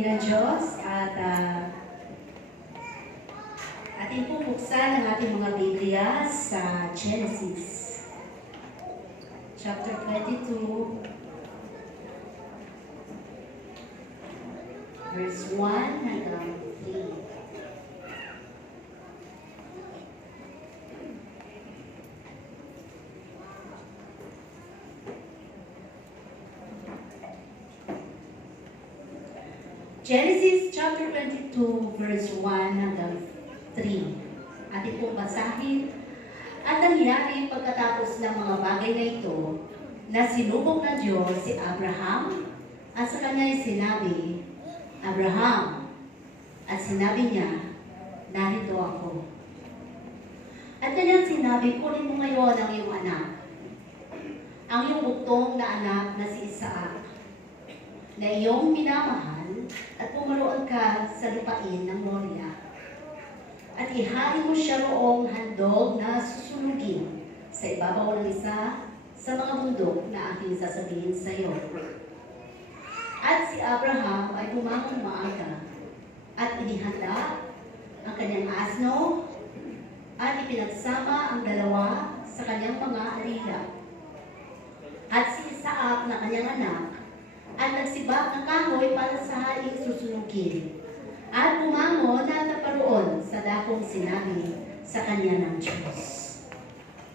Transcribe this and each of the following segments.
purihin ng Diyos at ating pupuksan ang ating mga Biblia sa Genesis chapter 22 verse 1 hanggang 3. Genesis chapter 22 verse 1 hanggang 3. Ating pong basahin. At nangyari pagkatapos ng mga bagay na ito, na sinubok ng Diyos si Abraham, at sa kanya ay sinabi, Abraham, at sinabi niya, narito ako. At kanyang sinabi, kunin mo ngayon ang iyong anak, ang iyong buktong na anak na si Isaac, na iyong minamahal, at pumaroon ka sa lupain ng Moria. At ihari mo siya roong handog na susunugin sa ibabaw ng isa sa mga bundok na aking sasabihin sa iyo. At si Abraham ay bumangon maaga at inihanda ang kanyang asno at ipinagsama ang dalawa sa kanyang mga alila. At si Isaac na kanyang anak at nagsibak ng kahoy para sa haling susunugin. At bumangon at naparoon sa dakong sinabi sa kanya ng Diyos.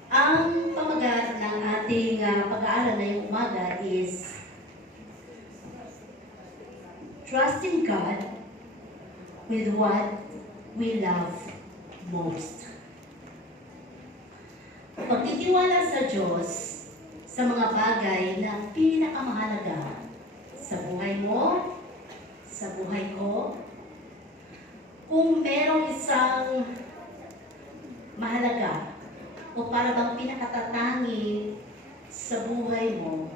Ang pamagat ng ating pag-aaral ngayong umaga is trusting God with what we love most. Pagtitiwala sa Diyos sa mga bagay na pinakamahalaga sa buhay mo, sa buhay ko. Kung merong isang mahalaga o para bang pinakatatangi sa buhay mo,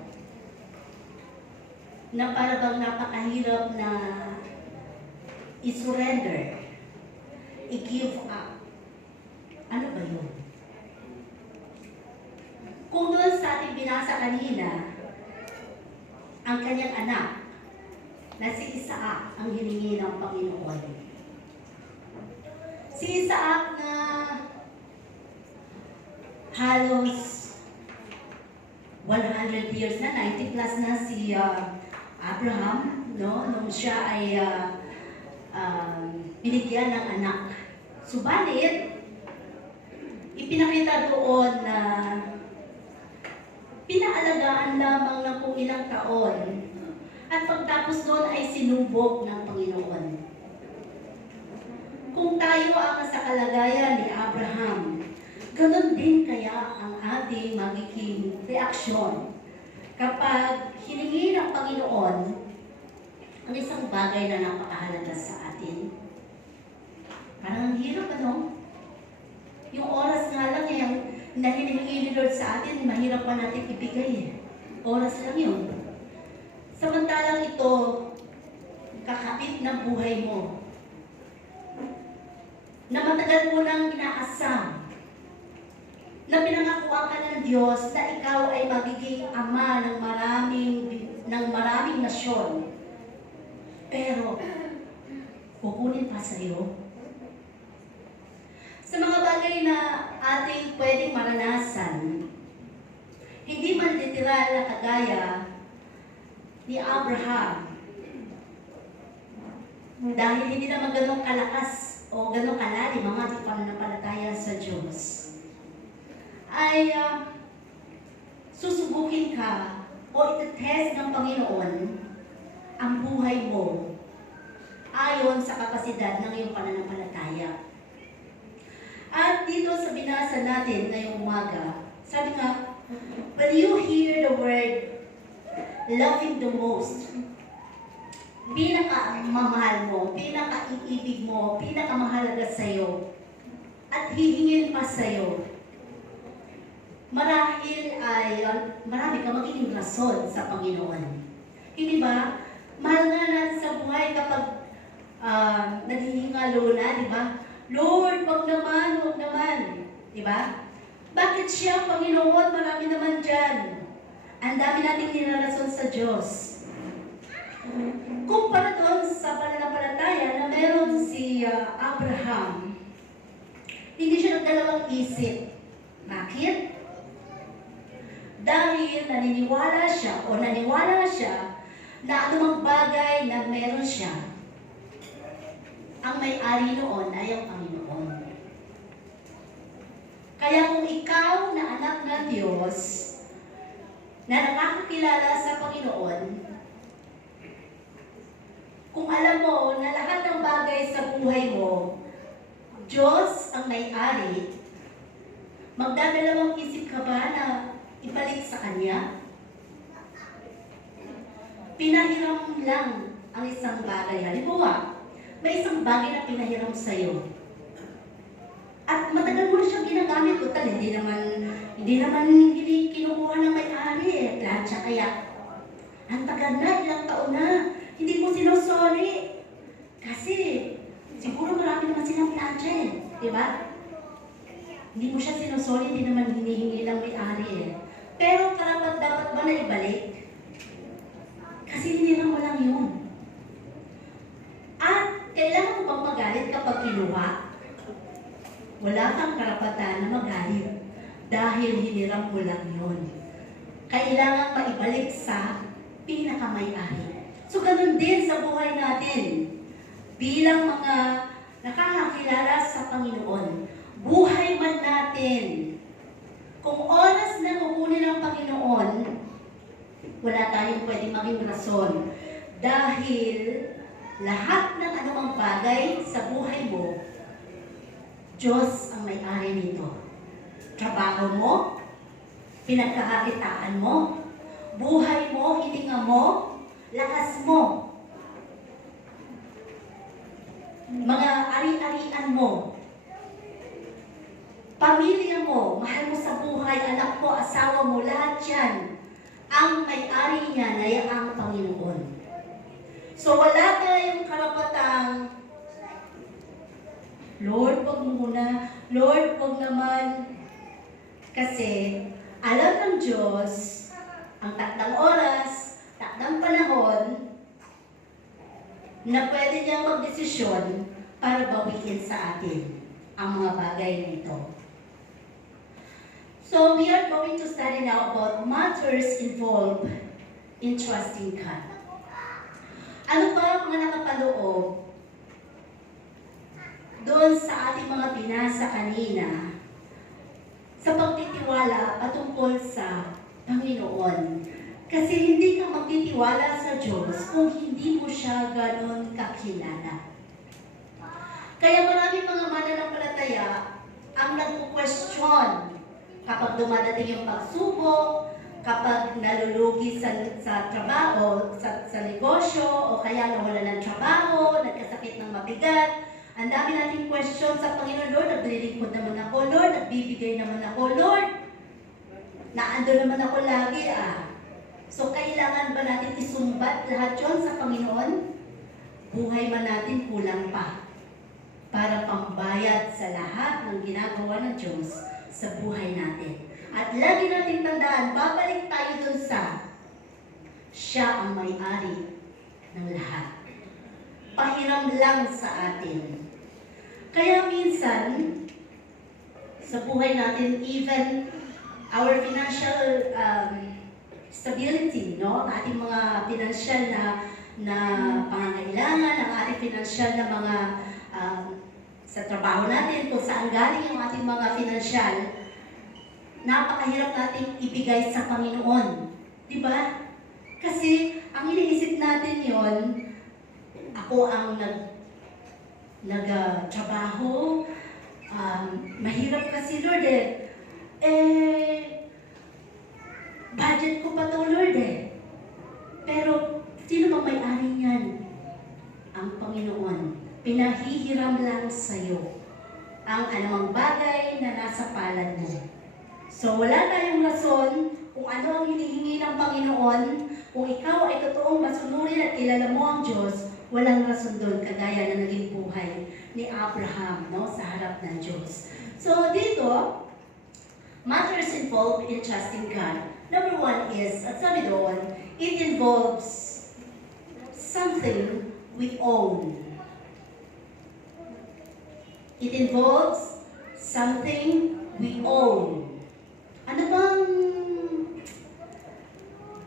na para bang napakahirap na i-surrender, i-give up, ano ba yun? Kung doon sa ating binasa kanina, ang kanyang anak, na si Isaac ang hiningi ng Panginoon. Si Isaac na halos 100 years na, 90 plus na si Abraham, no? Nung siya ay binigyan ng anak. Subalit, ipinakita doon na pinaalagaan lamang ng kung ilang taon at pagtapos doon ay sinubok ng Panginoon. Kung tayo ang sa kalagayan ni Abraham, ganun din kaya ang ating magiging reaksyon kapag hiningi ng Panginoon ang isang bagay na napakahalaga sa atin. Parang ang hirap, ano? Yung oras nga lang yan, na hinihingi ni Lord sa atin, mahirap pa natin ibigay. Oras lang yun. Samantalang ito, kakapit ng buhay mo, na matagal mo nang inaasam, na pinangakuan ka ng Diyos na ikaw ay magiging ama ng maraming nasyon. Pero, kukunin pa sa iyo. Sa mga bagay na ating pwedeng maranasan, hindi man literal na kagaya ni Abraham, dahil hindi naman ganong kalakas o ganong kalalim ang ating pananampalataya sa Diyos, ay susubukin ka o itetest ng Panginoon ang buhay mo ayon sa kapasidad ng iyong pananampalataya. At dito sa binasa natin ngayong umaga, sabi nga, when you hear the word loving the most, pinakamamahal mo, pinakaiibig mo, pinakamahalaga sa'yo, at hihingin pa sa'yo, marahil ay marami ka magiging rason sa Panginoon. Hindi ba? Mahal nga natin sa buhay kapag naghihingalo na, di ba? Lord, wag naman. Di ba? Bakit siya, Panginoon? Marami naman dyan. Ang dami nating nilarason sa Diyos. Kumpara doon sa Abraham, hindi siya nagdalawang isip. Bakit? Dahil naniwala siya na anumang bagay na meron siya, ang may-ari noon ay ang Panginoon. Kaya kung ikaw na anak ng Diyos, na nakakakilala sa Panginoon, kung alam mo na lahat ng bagay sa buhay mo, Diyos ang may-ari, magdadalawang isip ka ba na ibalik sa Kanya? Pinahiram lang ang isang bagay. Halimbawa, may isang bagay na pinahiram sa'yo. At matagal mo na siyang ginagamit. Total, hindi naman kinukuha ng may-ari eh. Plancha kaya. Ang tagal na, ilang taon na. Hindi mo sinusoli. Kasi, siguro marami naman silang plancha eh. Diba? Hindi mo siya sinusoli, hindi naman hinihingi lang may-ari eh. Pero karapat dapat ba na ibalik? Kasi hinira mo lang yun. At kailangan mo bang magalit kapag kinuha? Wala kang karapatan na magalit dahil hiniram mo lang yun. Kailangan maibalik sa pinakamay-ari. So ganun din sa buhay natin. Bilang mga nakakakilala sa Panginoon, buhay man natin, kung oras na kukunin ng Panginoon, wala tayong pwedeng maging rason. Dahil lahat ng anumang bagay sa buhay mo, Diyos ang may-ari nito. Trabaho mo, pinagkakakitaan mo, buhay mo, hininga mo, lakas mo, mga ari-arian mo, pamilya mo, mahal mo sa buhay, anak mo, asawa mo, lahat yan, ang may-ari niya na ang Panginoon. So wala tayong karapatang, Lord, wag mo muna, Lord, wag naman. Kasi alam ng Diyos, ang takdang oras, takdang panahon, na pwede niyang magdesisyon para bawiin sa atin ang mga bagay nito. So we are going to study now about matters involved in trusting God. Ano pa mga nakapaloob doon sa ating mga binasa kanina sa pagtitiwala patungkol sa Panginoon? Kasi hindi ka magtitiwala sa Diyos kung hindi mo siya ganon kakilala. Kaya maraming mga mananampalataya ang nagpo-question kapag dumadating yung pagsubok, kapag nalulugi sa trabaho, sa negosyo, o kaya nawala ng trabaho, nagkasakit ng mabigat. Ang dami nating question sa Panginoon, Lord, naglilingkod naman ako, Lord, nagbibigay naman ako, Lord. Naando naman ako lagi, So, kailangan ba natin isumbat lahat yun sa Panginoon? Buhay man natin kulang pa para pambayad sa lahat ng ginagawa ng Diyos sa buhay natin. At lagi natin tandaan, babalik tayo dun sa siya ang may-ari ng lahat. Pahiram lang sa atin. Kaya minsan, sa buhay natin, even our financial stability, no? Ang ating mga financial na pangangailangan, ang ating financial na mga sa trabaho natin, kung saan galing yung ating mga financial, napakahirap nating ibigay sa Panginoon. Di ba? Kasi ang iniisip natin yon, ako ang nagtrabaho, mahirap kasi Lord budget ko pa to Lord Pero sino bang may-ari niyan? Ang Panginoon. Pinahihiram lang sa'yo ang anumang bagay na nasa palad mo. So wala tayong rason kung ano ang hinihingi ng Panginoon. Kung ikaw ay totoong masunurin at kilala mo ang Diyos, walang rason doon kagaya na naging buhay ni Abraham, no, sa harap ng Diyos. So dito, matters involved in trusting God. Number one is, at sabi doon, it involves something we own. It involves something we own. Ano bang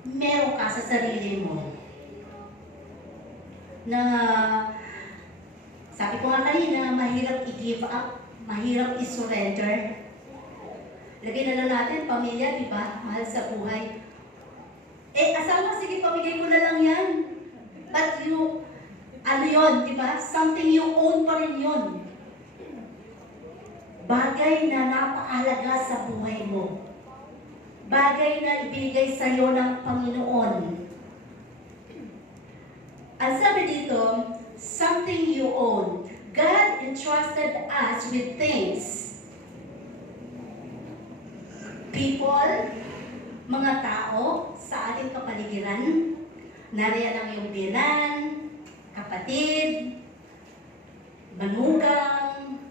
meron ka sa sarili mo na sabi ko nga kanina, mahirap i-give up, mahirap i-surrender. Lagay na lang natin, pamilya, di ba? Mahal sa buhay. Asawa, sige, pamigay ko na lang yan. But you, ano yun, di ba? Something you own pa rin yun. Bagay na napakahalaga sa buhay mo. Bagay na ibigay sa iyo ng Panginoon. Ang sabi dito, something you own. God entrusted us with things. People, mga tao sa ating kapaligiran, nariyan ang iyong binan, kapatid, manugang,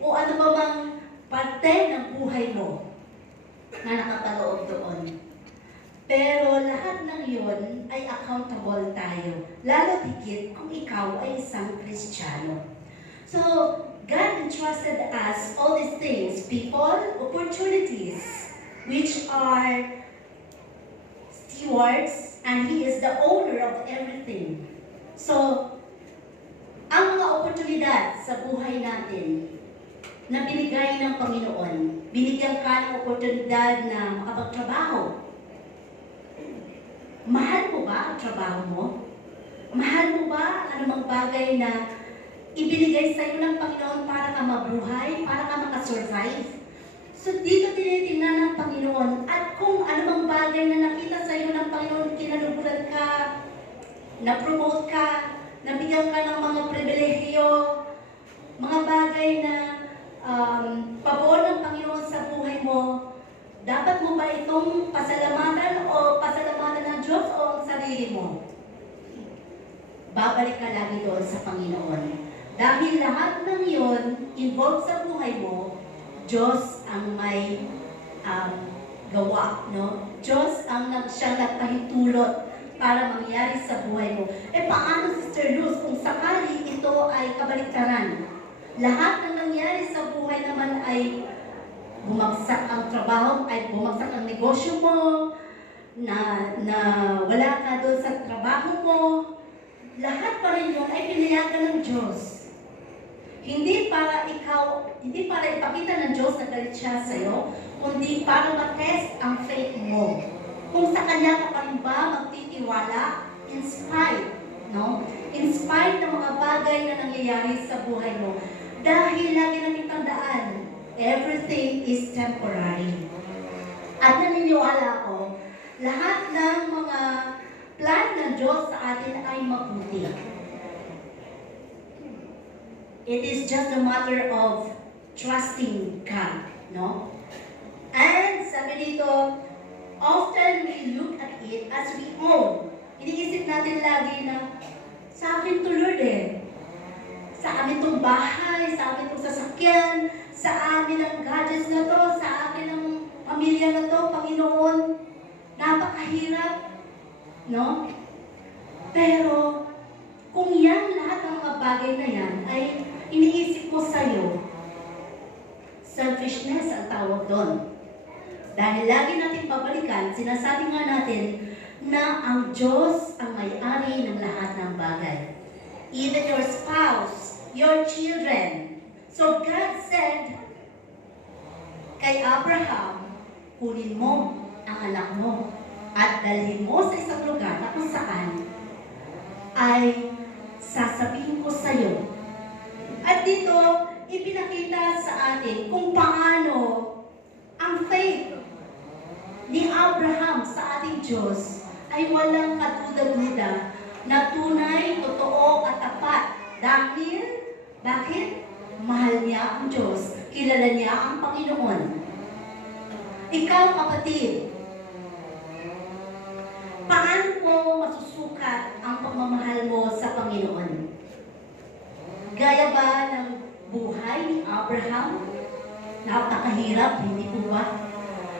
o ano ba mang parte ng buhay mo na nakakaloob doon. Pero lahat ng yun ay accountable tayo. Lalo higit kung ikaw ay isang Kristiyano. So, God entrusted us all these things, people, opportunities, which are stewards, and He is the owner of everything. So, ang mga oportunidad sa buhay natin na binigay ng Panginoon, binigyan ka ng oportunidad na makapagtrabaho. Mahal mo ba ang trabaho mo? Mahal mo ba ang anumang bagay na ibinigay sa iyo ng Panginoon para ka mabuhay, para ka makasurvive? So dito tinitingnan ng Panginoon at kung anumang bagay na nakita sa iyo ng Panginoon, kinaluguran ka, na-promote ka, nabigyan ka ng mga pribilehiyo, mga bagay na pabor ng Panginoon sa buhay mo, dapat mo ba itong pasalamatan o pasalamatan ng Diyos o ang sarili mo? Babalik ka lagi doon sa Panginoon. Dahil lahat ng iyon involved sa buhay mo, Diyos ang may gawa, no? Diyos ang siyang nagpahintulot para mangyari sa buhay mo. Paano, Sister Luz, kung sakali ito ay kabaliktaran? Lahat ng nangyari sa buhay naman ay bumagsak ang trabaho, ay bumagsak ang negosyo mo, na wala ka doon sa trabaho mo, lahat pa rin yun ay pinayagan ng Diyos. Hindi para ipakita ng Diyos na galit siya sa iyo, kundi para ma-test ang faith mo. Kung sa Kanya ka pa rin ba magtitiwala, in spite, no? In spite ng mga bagay na nangyayari sa buhay mo. Dahil lagi natin tandaan, everything is temporary. At naniniwala ko, lahat ng mga plan ng Diyos sa atin ay mabuti. It is just a matter of trusting God, no? And sabi dito, often we look at it as we own. Iniisip natin lagi na, sa akin to Lord sa amin tong bahay, sa amin tong sasakyan, sa amin ang gadgets na to, sa akin ang pamilya na to, Panginoon. Napakahirap, no? Pero, kung yan lahat ng mga bagay na yan ay iniisip mo sa'yo, selfishness ang tawag doon. Dahil lagi natin babalikan, sinasabi nga natin na ang Diyos ang may-ari ng lahat ng bagay. Even your spouse, your children. So God said kay Abraham, kunin mo ang anak mo at dalhin mo sa isang lugar na kung saan ay sasabihin ko sa iyo. At dito, ipinakita sa atin kung paano ang faith ni Abraham sa ating Diyos ay walang kaduda-duda na tunay, totoo at tapat. Dahil, bakit? Mahal niya ang Diyos. Kilala niya ang Panginoon. Ikaw, kapatid, paano mo masusukat ang pagmamahal mo sa Panginoon? Gaya ba ng buhay ni Abraham? Napakahirap, hindi po ba?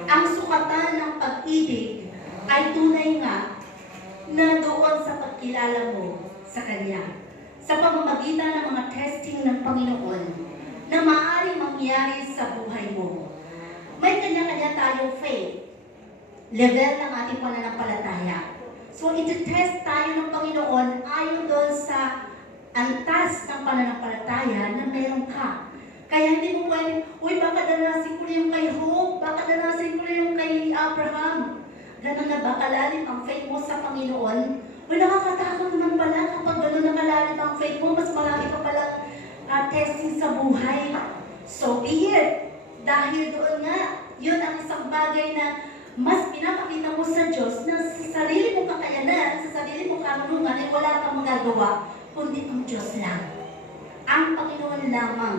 Ang sukatan ng pag-ibig ay tunay nga na doon sa pagkilala mo sa Kanya. sa pamamagitan ng mga testing ng Panginoon na maaaring mangyari sa buhay mo. May kanya-kanya tayong faith, level ng ating pananampalataya. So, iti-test tayo ng Panginoon ayon doon sa antas ng pananampalataya na meron ka. Kaya hindi mo pwede, uy, baka danasin ko na yung kay Hope, baka danasin ko na yung kay Abraham. Ganun na ba kalalim ang faith mo sa Panginoon? Uy, nakakatakot naman pala kapag gano'n na kalalim ang faith mo, mas marami ka palang testing sa buhay. So be it. Dahil doon nga, yun ang isang bagay na mas pinapakita mo sa Diyos na sa sarili mong kakayanan, sa sarili mong karunungan ay wala kang magagawa, kundi ang Diyos lang. Ang Panginoon lamang,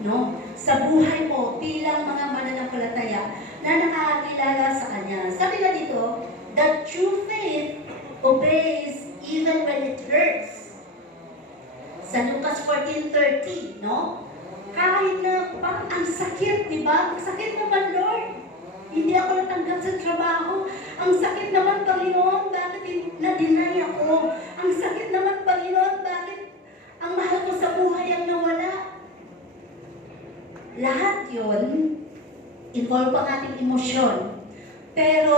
no? Sa buhay mo bilang mga mananampalataya na nakakilala sa Kanya. Sabi na dito, the true faith obeys even when it hurts. Sa Lucas 14:30, no? Kahit na parang ang sakit, di ba? Ang sakit naman, Lord. Hindi ako natanggap sa trabaho. Ang sakit naman, Panginoon, bakit na-deny ako? Ang sakit naman, Panginoon, bakit ang mahal ko sa buhay ang nawala? Lahat yun, involve ang ating emosyon. Pero,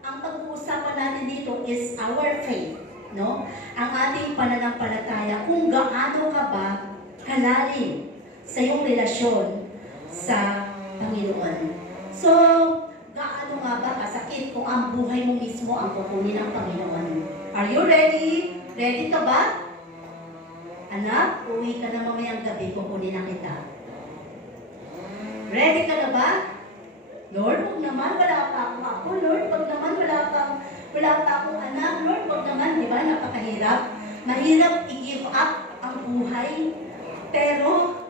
ang pag-uusapan natin dito is our faith, no? Ang ating pananampalataya, kung gaano ka ba kalalim sa iyong relasyon sa Panginoon. So, gaano nga ba kasakit kung ang buhay mo mismo ang kukunin ng Panginoon? Are you ready? Ready ka ba? Anak, uwi ka na mamayang gabi, kukunin na kita. Ready ka na ba? Lord, wag naman, wala pa ako. Lord, wag naman, wala pa akong anak. Lord, wag naman, di ba, napakahirap. Mahirap i-give up ang buhay. Pero,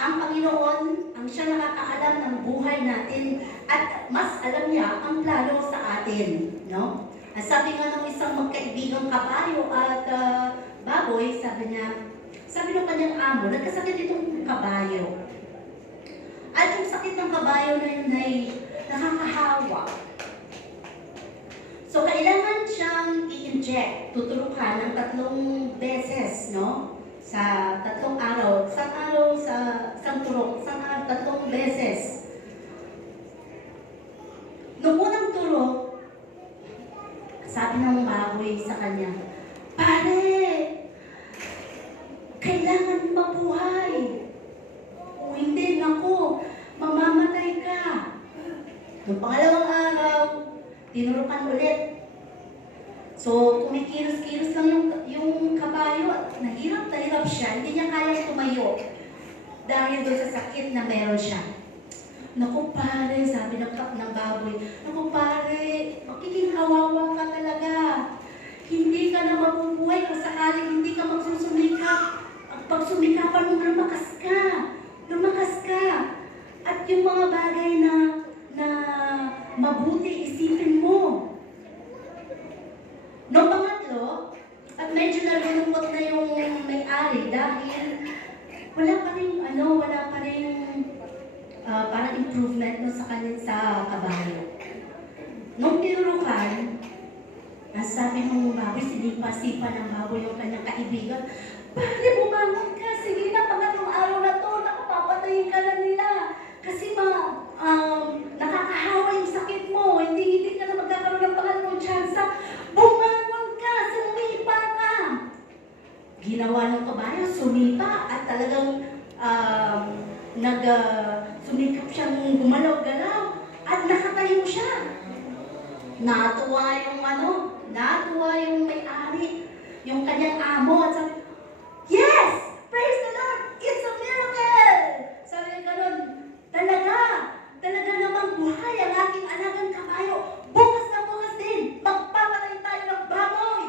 ang Panginoon, ang siya nakakaalam ng buhay natin at mas alam niya ang plano sa atin, no? At sabi nga ng isang magkaibigang kabayo at baboy, sabi ng kanyang amo, nagkasakit itong kabayo. At yung sakit ng kabayo na yun ay nakakahawa. So, kailangan siyang i-inject, tuturukan ng 3 beses, no? Sa 3 araw, isang araw sa isang turok, 3 beses. Noong unang turok, sabi ng baboy sa kanya, pare, kailangan mabuhay. O hindi, naku, mamamatay ka. Noong pangalawang araw, tinurukan ulit. So, kumikilos-kilos lang yung kabayo at nahirap siya. Hindi niya kaya tumayo dahil doon sa sakit na meron siya. Naku pare, sabi ng baboy, naku pare, magiging kawawa ka talaga. Hindi ka na mabubuhay kung sakaling hindi ka magsusumikap. Pag sumikapan mo, lumakas ka. At yung mga bagay na mabuti, isipin mo. No, pangatlo, at medyo nalulungkot na yung may-ari dahil wala pa rin parang improvement no, sa kanya sa kabayo. Nung tinurukan, sabi ng baboy, sinipa-sipa ng baboy yung kanyang kaibigan, pare, bumangon ka, sige na, pangatlong araw na to, nakapapatayin ka na nila. Kasi nakakahawa yung sakit mo, hindi ka na magkakaroon ng pangatlong tsansa. Bumangon ka, sumipa ka. Ginawa ng kabayo, sumipa at talagang sumikap siyang gumalaw-galaw at nakatayo siya. Natuwa yung may-ari, yung kanyang amo at sabi, yes! Praise the Lord! It's a miracle! Sabi niya gano'n, talaga namang buhay ang aking alagang kabayo. Bukas na bukas din, magpapatay tayo ng baboy!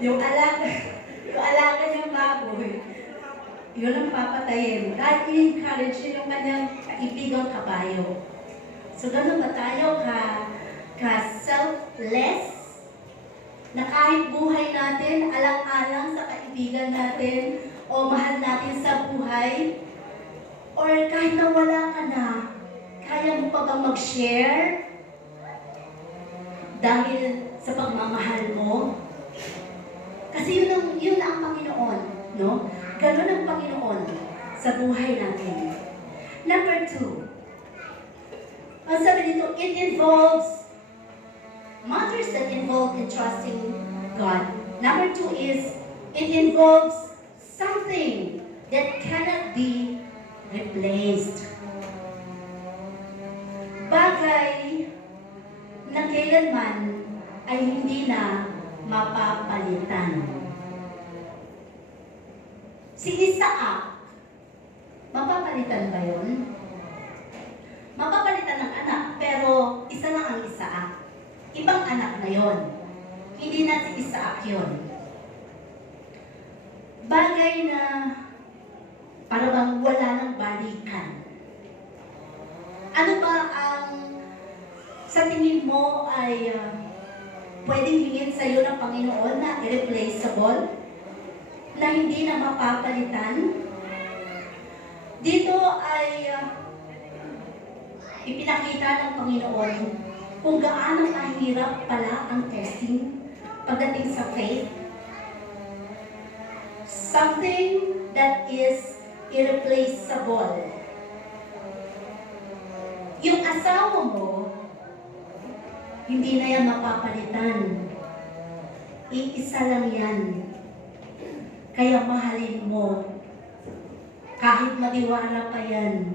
Yung alaga niyang baboy, yun ang papatayin. Dahil i-encourage niya yung kanyang kaibigang kabayo. So, gano'n ba tayo ka-selfless? Na kahit buhay natin, alang-alang sa kaibigan natin, o mahal natin sa buhay, or kahit na wala ka na, kaya mo pa bang mag-share? Dahil sa pagmamahal mo. Kasi yun ang Panginoon, no? Ganun ang Panginoon sa buhay natin. Number 2, ang sabi dito, it involves matters that involve in trusting God. Number 2 is, it involves something that cannot be replaced. Bagay na kailanman ay hindi na mapapalitan. Si Isaac, mapapalitan ba yun? Mapapalitan ng anak, pero isa lang ang Isaac. Ibang anak na yon. Hindi na si Isaac yon. Bagay na para bang wala ng balikan. Ano ba ang sa tingin mo ay pwedeng hingin sa iyo ng Panginoon na irreplaceable, na hindi na mapapalitan? Dito ay ipinakita ng Panginoon kung gaano kahirap pala ang testing pagdating sa faith. Something that is irreplaceable. Yung asawa mo, hindi na yan mapapalitan. Iisa lang yan. Kaya mahalin mo. Kahit madiwara pa yan.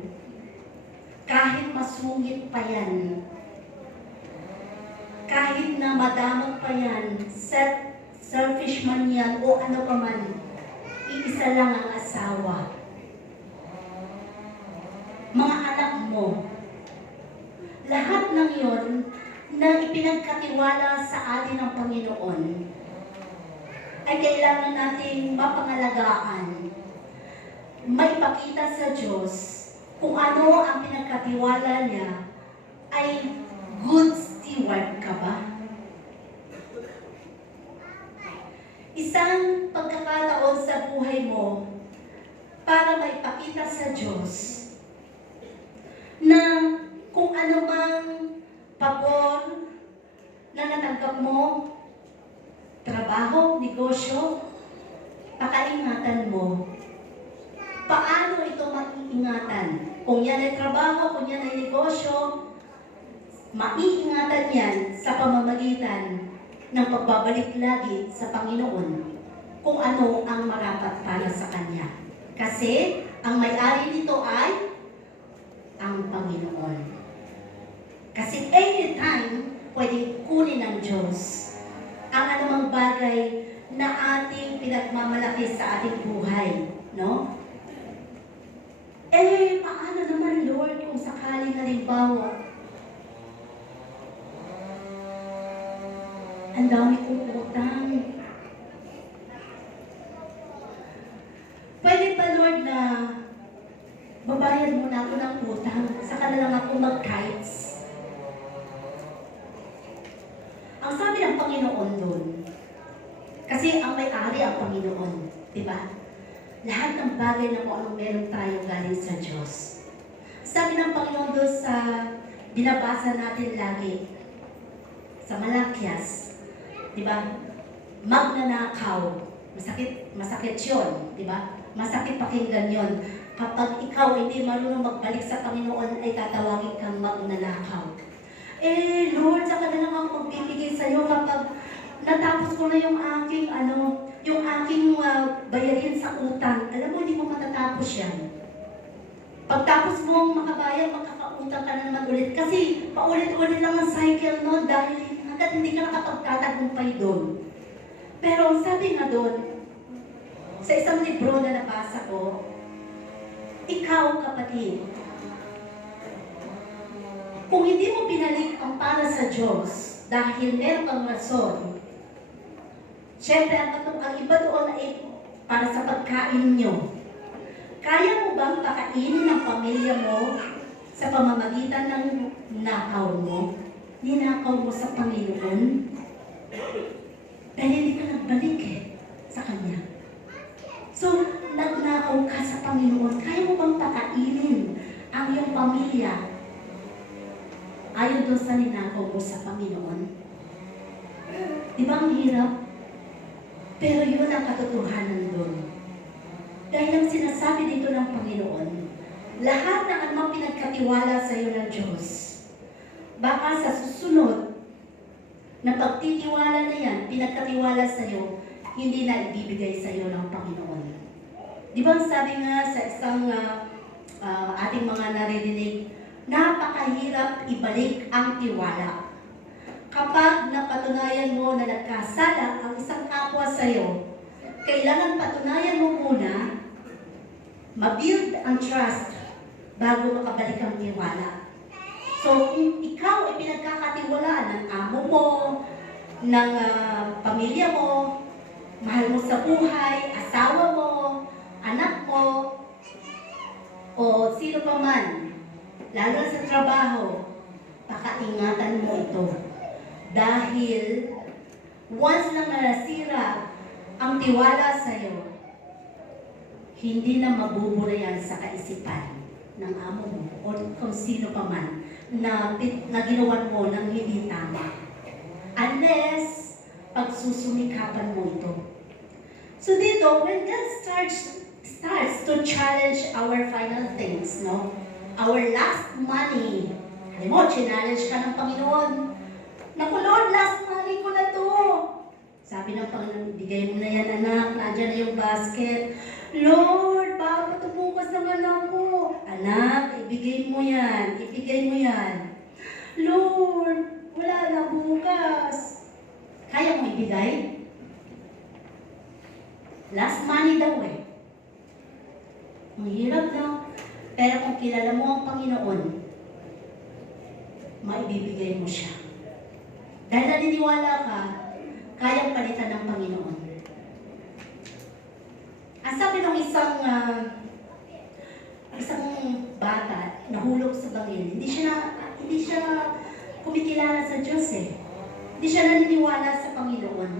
Kahit masungit pa yan. Kahit na madamot pa yan. Selfish man yan o ano pa man. Iisa lang ang asawa. Mga anak mo. Lahat ng yon na ipinagkatiwala sa atin ng Panginoon ay kailangan nating mapangalagaan, maipakita sa Diyos kung ano ang pinagkatiwala niya ay good steward ka ba? Isang pagkakataon sa buhay mo para maipakita sa Diyos na kung ano mang pabor na natanggap mo, trabaho, negosyo, pakaingatan mo. Paano ito maiingatan? Kung yan ay trabaho, kung yan ay negosyo, maiingatan yan sa pamamagitan ng pagbabalik lagi sa Panginoon kung ano ang marapat para sa Kanya. Kasi ang may-ari nito ay ang Panginoon. Kasi anytime, pwedeng kunin ng Diyos ang anumang bagay na ating pinagmamalaki sa ating buhay. No? Paano naman, Lord, kung sakaling halimbawa, ang dami kong utang. Pwede ba, Lord, na babayad mo na ako ng utang, saka na lang ako mag-tithes? Ang sabi ng Panginoon doon, kasi ang may-ari ang Panginoon, di ba? Lahat ng bagay na kung anong meron tayo galing sa Diyos. Sabi ng Panginoon doon sa binabasa natin lagi, sa Malakias, di ba? Magnanakaw, masakit yun, di ba? Masakit pakinggan yun. Kapag ikaw hindi marunong magbalik sa Panginoon, ay tatawagin kang magnanakaw. Lord, saka na lang ako magbibigay sa'yo kapag natapos ko na yung aking, bayarin sa utang. Alam mo, hindi mo matatapos yan. Pagtapos mong makabayad, makakautang ka na naman ulit. Kasi paulit-ulit lang ang cycle no, dahil hanggat hindi ka nakapagtatagumpay doon. Pero sabi nga doon, sa isang libro na nabasa ko, ikaw, kapatid, kung hindi mo binalik ang para sa Diyos dahil meron kang rason, syempre ang iba doon ay para sa pagkain nyo. Kaya mo bang pakainin ng pamilya mo sa pamamagitan ng nakaw mo? Ninakaw mo sa Panginoon? Dahil hindi ka nagbalik sa Kanya. So, nagnakaw ka sa Panginoon. Kaya mo bang pakainin ang iyong pamilya ayon doon sa ninakaw mo sa Panginoon? Di ba ang hirap? Pero yun ang katotohanan doon. Dahil ang sinasabi dito ng Panginoon, lahat ng anumang pinagkatiwala sa iyo ng Diyos, baka sa susunod na pagtitiwala na yan, pinagkatiwala sa iyo, hindi na ibibigay sa iyo ng Panginoon. Di ba sabi nga sa isang ating mga naririnig, napakahirap ibalik ang tiwala. Kapag napatunayan mo na nagkasala ang isang kapwa sa iyo, kailangan patunayan mo muna, mabuild ang trust bago makabalik ang tiwala. So, kung ikaw ay pinagkakatiwalaan ng amo mo, ng pamilya mo, mahal mo sa buhay, asawa mo, anak mo, o sino pa man, lalo na sa trabaho, pakaingatan mo ito. Dahil, once lang nasira ang tiwala sa iyo, hindi na mabubura yan sa kaisipan ng amo mo o kung sino pa man na ginawan mo ng hindi tama. Unless, pagsusumikapan mo ito. So dito, when God starts to challenge our final things, no? Our last money. Alam mo, challenge ka ng Panginoon. Naku Lord, last money ko na to. Sabi ng Panginoon, bigay mo na yan anak, nandiyan na yung basket. Lord, baka tumukas ng anak ko. Anak, ibigay mo yan, ibigay mo yan. Lord, wala na bukas. Kaya mo ibigay? Last money daw eh. Ang hirap daw. Pero kung kilala mo ang Panginoon, maibibigay mo siya. Dahil naniniwala ka, kayang palitan ng Panginoon. Ang sabi ng isang bata, nahulog sa bangin, hindi siya kumikilala sa Diyos eh. Hindi siya naniniwala sa Panginoon.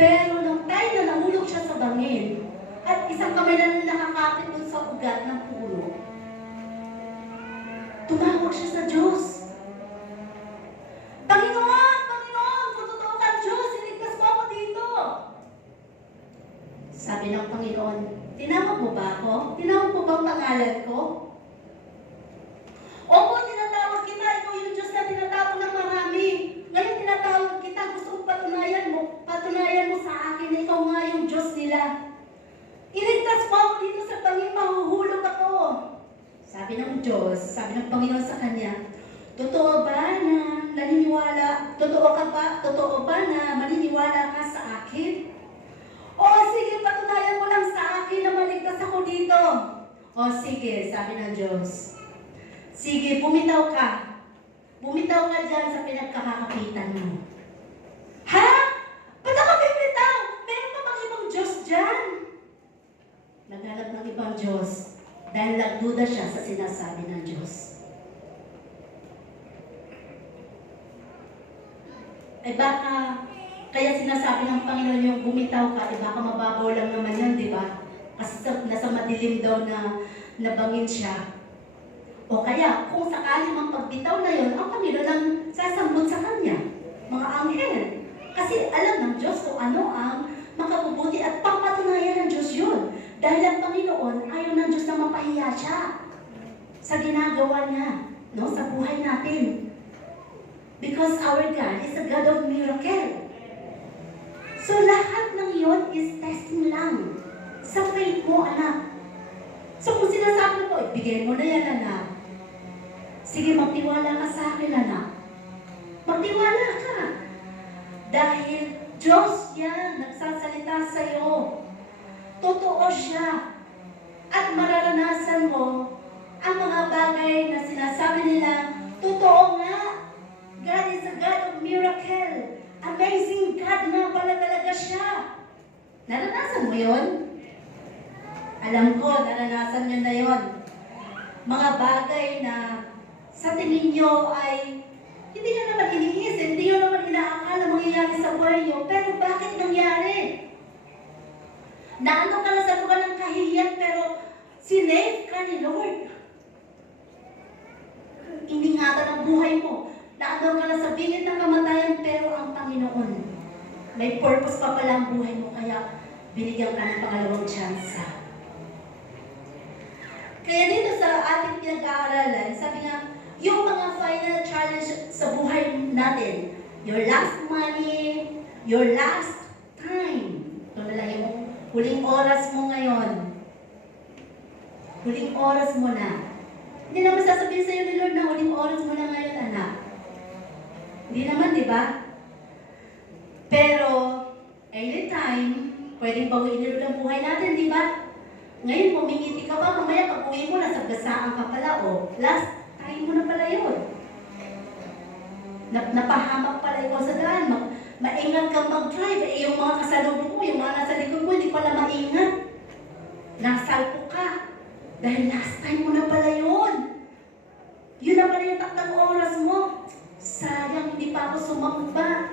Pero nung time na nahulog siya sa bangin, at isang kamay na nakakapit dun sa ugat ng puno, tumawag siya sa Diyos. Panginoon, kung totoo kang Diyos, iligtas mo ako dito. Sabi ng Panginoon, tinawag mo ba ako? Tinawag mo ba ang pangalan ko? Opo, tinatawag kita. Ikaw yung Diyos na tinatawag ng marami. Ngayon tinatawag kita. Gusto kong patunayan mo sa akin na ikaw nga yung Diyos nila. Iligtas mo ako dito sa bangin, mahuhulog ako. Sabi ng Diyos, sabi ng Panginoon sa kanya, totoo ba na naniniwala? Totoo ba na maniniwala ka sa akin? O sige, patunayan mo lang sa akin na maligtas ako dito. O sige, sabi ng Diyos. Sige, bumitaw ka. Bumitaw ka dyan sa pinagkakakapitan mo. Ha? Ba't ako bibitaw? Meron pa bang ibang Diyos dyan? Naghanap ng ibang Diyos dahil nagduda siya sa sinasabi ng Diyos. Eh baka, kaya sinasabi ng Panginoon yung bumitaw ka, eh baka mababaw lang naman yan, di ba? Kasi nasa madilim daw na nabangin siya. O kaya, kung sakali mang pagbitaw na yun, ang Panginoon ang sasambot sa kanya, mga anghel. Kasi alam ng Diyos kung ano ang makabubuti at papatunayan ng Diyos yun. Dahil ang Panginoon, ayaw ng Diyos na mapahiya siya sa ginagawa niya, no, sa buhay natin. Because our God is a God of miracle. So lahat ng yun is testing lang sa faith mo, anak. So kung sinasabi ko, ibigay mo na yan, anak. Sige, magtiwala ka sa akin, anak. Magtiwala ka. Dahil Diyos yan, nagsasalita sa iyo. Totoo siya. At mararanasan mo ang mga bagay na sinasabi nila, totoo nga. God is a God of miracle. Amazing God na pala talaga siya. Naranasan mo yun? Alam ko, naranasan nyo na yun. Mga bagay na sa tingin nyo ay hindi nyo naman iniisip, hindi nyo naman inaakala mangyayari sa buhay nyo, pero bakit nangyari? Naano ka na sa lugar ng kahihiyan, pero sinave ka ni Lord. Iningatan ang buhay mo. Naandun ka na sa bingit ng kamatayan, pero ang Panginoon, may purpose pa pala ang buhay mo, kaya binigyan ka ng pangalawang tsansa. Kaya dito sa ating pinag-aaralan, sabi nga, yung mga final challenge sa buhay natin, your last money, your last time. Ito na lang yung huling oras mo ngayon. Huling oras mo na. Hindi naman sasabihin sa'yo ni Lord na huling oras mo na ngayon, anak. Hindi naman, di ba? Pero, anytime, pwedeng bawiin ni Lord ang buhay natin, di ba? Ngayon, pumingiti ka ba? Mamaya, pag uwi mo, nasa gasaan ka pala, o. Last time mo na pala yun. Napahamak pala ikaw sa daan. Maingat kang mag-drive. Eh, yung mga kasalubong mo, yung mga nasa likod mo, hindi pala maingat. Nasalpo ka. Dahil last time mo na pala yun. Yun na pala yung tatlong oras mo. Sayang, hindi pa ako sumamba.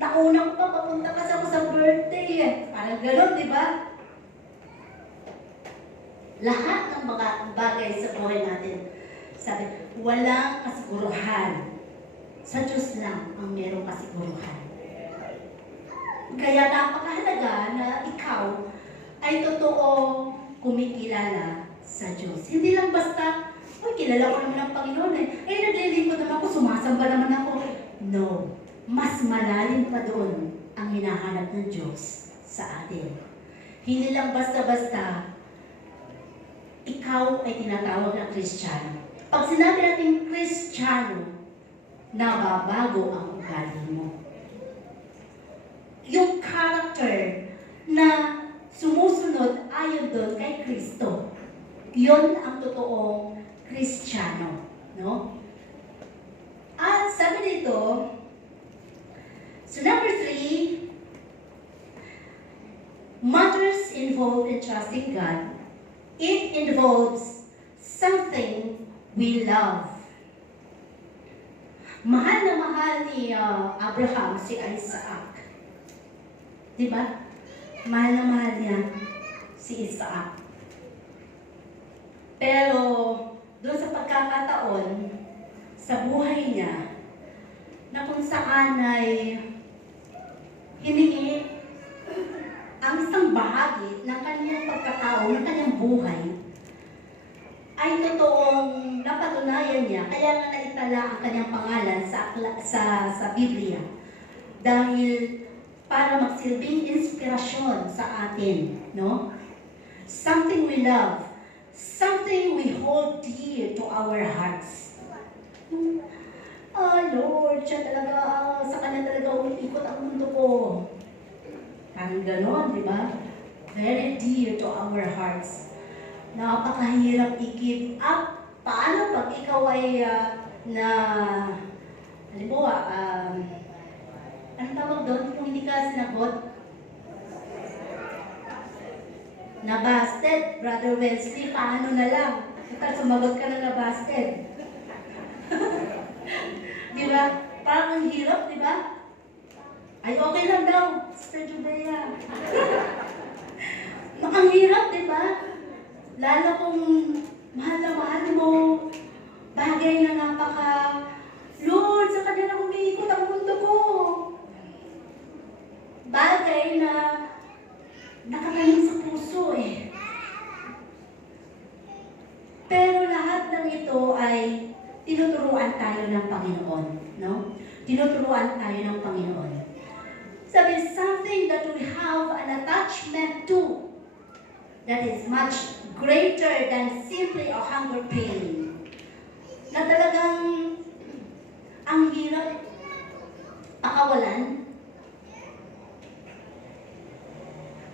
Nauna ko pa, papunta kasi ako sa birthday eh. Parang gano'n, di ba? Lahat ng mga bagay sa buhay natin, sabi, walang kasiguruhan. Sa Diyos lang ang merong kasiguruhan. Kaya napakahalaga na ikaw ay totoong kumikilala sa Diyos. Hindi lang basta, kilala ko naman ang Panginoon eh. Naglilingkod naman ako, sumasamba naman ako. No. Mas malalim pa doon ang hinahanap ng Diyos sa atin. Hindi lang basta-basta, ikaw ay tinatawag na Kristiyano. Pag sinabi natin Kristiyano, nababago ang ugali mo. Yung character na sumusunod ayon doon kay Kristo, yun ang totoong Kristiyano. No? At sabi dito, so number 3, matters involved in trusting God. It involves something we love. Mahal na mahal ni Abraham si Isaac. Diba? Mahal na mahal niya si Isaac. Pero doon sa pagkakataon sa buhay niya na kung saan ay hiningi ang isang bahagi ng kanyang pagkatao, ng kanyang buhay, ay totoong napatunayan niya, kaya nga naitala ang kanyang pangalan sa Biblia. Dahil para magsilbing inspirasyon sa atin, no? Something we love, something we hold dear to our hearts. Lord, siya talaga, sa kanya talaga umiikot ang mundo ko. Parang ganon, di ba? Very dear to our hearts. Napakahirap i-give up. Paano pag ikaw ay halimbawa, anong tawag doon kung hindi ka sinagot? Nabasted, Brother Wesley, paano na lang? Ikaw, sumagot ka na nabasted. Di ba? Parang ang hirap, di ba? Ay, okay lang daw, Sister Judea. Ang hirap, di ba? Lalo kung mahal na mahal mo, bagay na napaka, Lord, sa kanya na umiikot ang mundo ko. Bagay na nakatanim sa puso eh. Pero lahat ng ito ay tinuturuan tayo ng Panginoon, no? Tinuturuan tayo ng Panginoon. Sabi, something that we have an attachment to that is much greater than simply a hunger pain. Na talagang ang hirap pakawalan.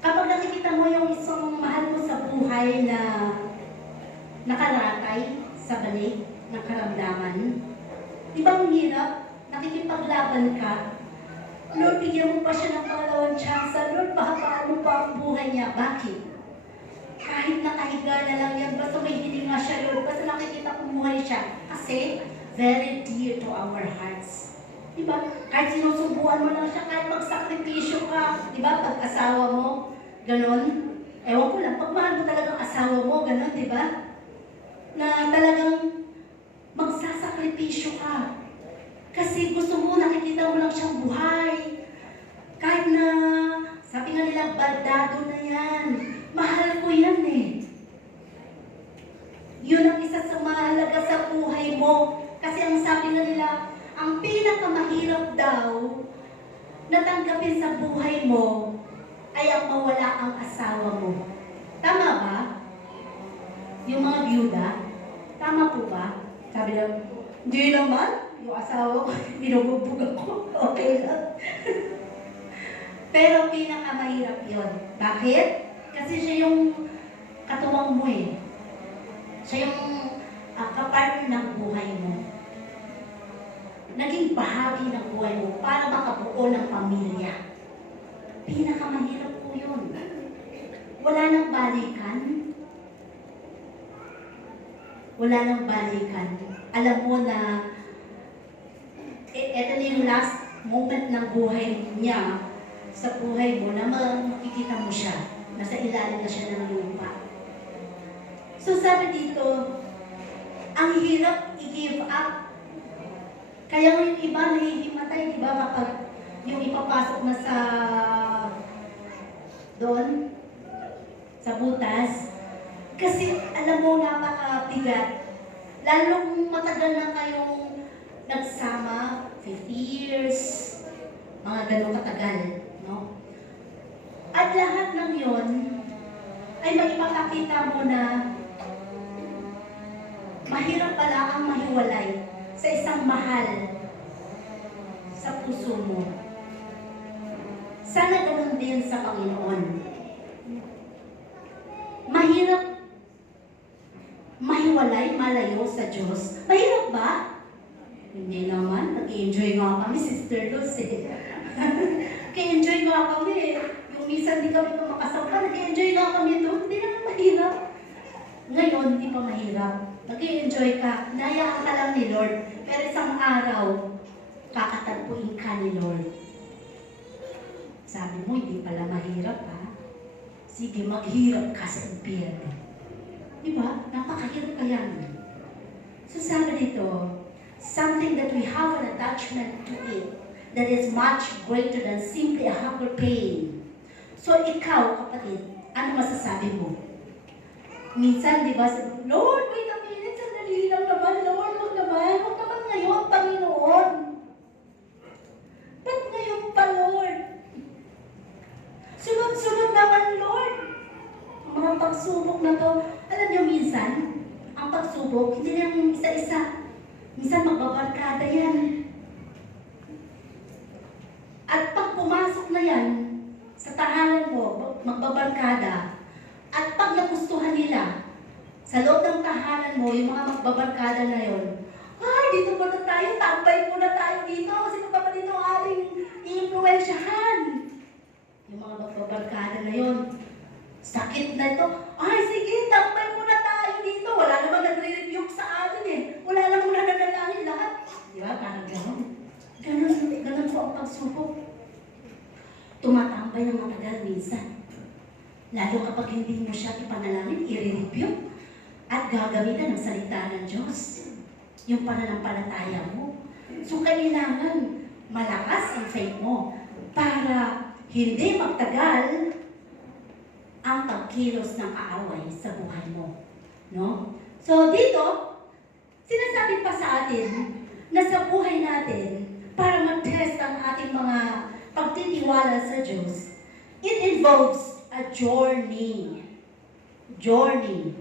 Kapag nakikita mo yung isang mahal mo sa buhay na nakalatay sa balik ng karamdaman, di ba ang hirap? Nakikipaglaban ka. Lord, bigyan mo pa siya ng pangalawang chance. Lord, pahabaan mo pa ang buhay niya. Bakit? Kahit nakahiga na lang yan, basta may hininga siya, Lord, basta nakikita kong buhay siya. Kasi, very dear to our hearts. Diba? Kahit sinusubuan mo lang siya, kahit magsakripisyo ka, diba? Pag-asawa mo, ganon. Ewan ko lang, pag mahal mo talagang asawa mo, ganon, diba? Na talagang magsasakripisyo ka. Kasi gusto mo, nakikita mo lang siyang buhay. Kahit na, sabi nga nila, baldado na yan. Mahal ko yan eh. Yun ang isa sa mahalaga sa buhay mo. Kasi ang sabi nga nila, ang pinakamahirap daw natanggapin sa buhay mo ay ang mawala ang asawa mo. Tama ba? Yung mga byuda, tama po ba? Sabi lang, hindi naman. Yung asawa ko, binubugbog ako. Okay lang. Pero pinakamahirap yun. Bakit? Kasi siya yung katuwang mo eh. Siya yung kapartner ng buhay mo. Naging bahagi ng buhay mo para makabuo ng pamilya. Pinakamahirap po yun. Wala nang balikan. Wala nang balikan. Alam mo na ito na yung last moment ng buhay niya sa buhay mo na makikita mo siya. Nasa ilalim na siya ng lupa. So sabi dito, ang hirap i-give up. Kaya yung iba nahihimatay, di ba, kapag yung ipapasok na sa doon, sa butas. Kasi alam mo, napakabigat. Lalong matagal na kayong nagsama, 50 years, mga ganong katagal, no? At lahat ng yon ay maipapakita mo na mahirap pala ang mahiwalay sa isang mahal sa puso mo. Sana ganun din sa Panginoon. Mahirap mahiwalay, malayo sa Diyos. Mahirap ba? Hindi naman. Nag-i-enjoy nga kami, Sister Luz eh. Nag-i-enjoy nga kami. Yung minsan di kami makasama, nag-i-enjoy nga kami doon. Hindi naman mahirap. Ngayon, hindi pa mahirap. Nag-i-enjoy ka. Nayaan ka lang ni Lord. Pero isang araw, kakatagpuin ka ni Lord. Sabi mo, hindi pala mahirap ha. Sige, maghirap ka sa impyerno. Diba? Napakahirap ka yan. So sabi dito, something that we have an attachment to it that is much greater than simply a hunger pain. So ikaw, kapatid, ano masasabi mo? Minsan, di ba, Lord, wait a minute, sandali lang naman, Lord, wag naman ngayon, Panginoon. Ba't ngayon pa, Lord? Sunod-sunod naman, Lord. Ang mga pagsubok na to, alam niyo minsan, ang pagsubok, hindi na yung isa-isa. Minsan magbabarkada yan. At pag pumasok na yan, sa tahanan mo, magbabarkada, at pag nagustuhan nila, sa loob ng tahanan mo, yung mga magbabarkada na yon, ay, dito muna tayo, tambay muna tayo dito, kasi magpapalit ang ating i-influensyahan. Yung mga magbabarkada na yon, sakit na ito, ay, sige, tambay muna tayo dito, wala naman nagre-rebuke sa atin eh, wala naman nananalangin lahat. Di ba, parang gano'n. Ganun po ang pagsubok. Tumatambay ng matagal minsan. Lalo kapag hindi mo siya ipanalangin, i-rebuke at gagamitan ng salita ng Diyos. Yung pananampalataya mo. So, kailangan malakas ang faith mo para hindi magtagal ang pagkilos ng kaaway sa buhay mo. No? So, dito, sinasabi pa sa atin na sa buhay natin, para mag-test ang ating mga pagtitiwala sa Diyos, it involves a journey. Journey.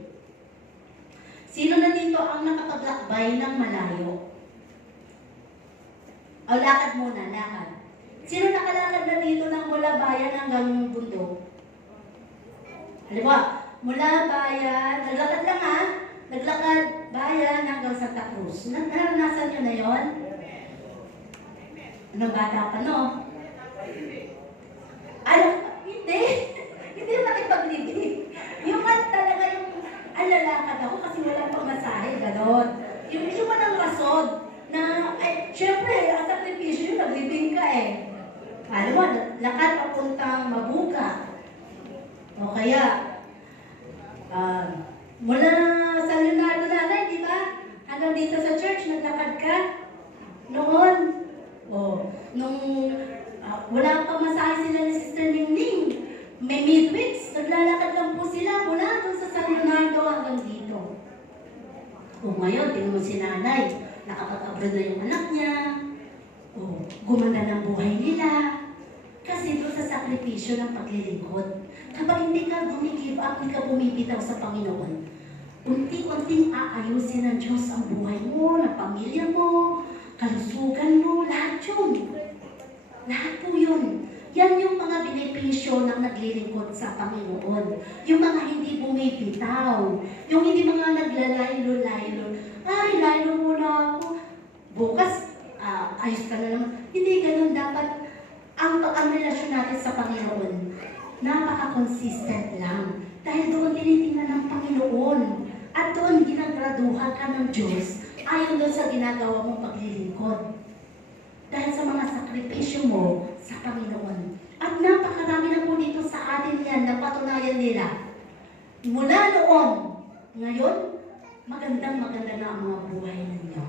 Sino na dito ang nakapaglakbay ng malayo? O, lakad muna, lakad. Sino nakalakad na dito ng mula bayan hanggang bundok? Halimbawa, mula bayan, naglakad lang ha? Naglakad bayan hanggang Santa Cruz. Naranasan nyo na yon? Anong bata pa, no? Hindi. Hindi na nakipaglibig. Yung talaga yung alalakad ako kasi walang pamasahe, gano'n. Yung walang rason na, ay, syempre, ang sakripisyo yun, naglibing ka eh. Alam mo, lakad papuntang Mabuga. O kaya, mula sa Leonardo Nanay, di ba? Hanggang dito sa church, naglakad ka. Noon, nung wala pa masahe sila ni Sister Ningning, may midweeks, naglalakad lang po sila mula doon sa San Leonardo hanggang dito. Ngayon, tingnan mo si nanay, nakapag-abroad na yung anak niya, gumanda ng buhay nila, kasi doon sa sakripisyo ng paglilingkod. Kapag hindi ka give up, hindi ka bumibitaw sa Panginoon, unti-unting aayusin ng Diyos ang buhay mo, ng pamilya mo, kalusugan mo, lahat yun. Lahat po yun. Yan yung mga benepisyo ng naglilingkod sa Panginoon. Yung mga hindi bumibitaw. Yung hindi mga naglalaylo-laylo. Ay, laylo muna ako. Bukas, ayos ka na naman. Hindi ganun dapat. Ang relasyon natin sa Panginoon, napaka-consistent lang. Dahil doon tinitingnan ng Panginoon. At doon ginagraduhan ka ng Diyos ayon doon sa ginagawa mong paglilingkod. Dahil sa mga sakripisyo mo sa Panginoon. At napakarami na po dito sa atin yan na patunayan nila. Mula noon, ngayon, magandang-maganda na ang mga buhay ninyo.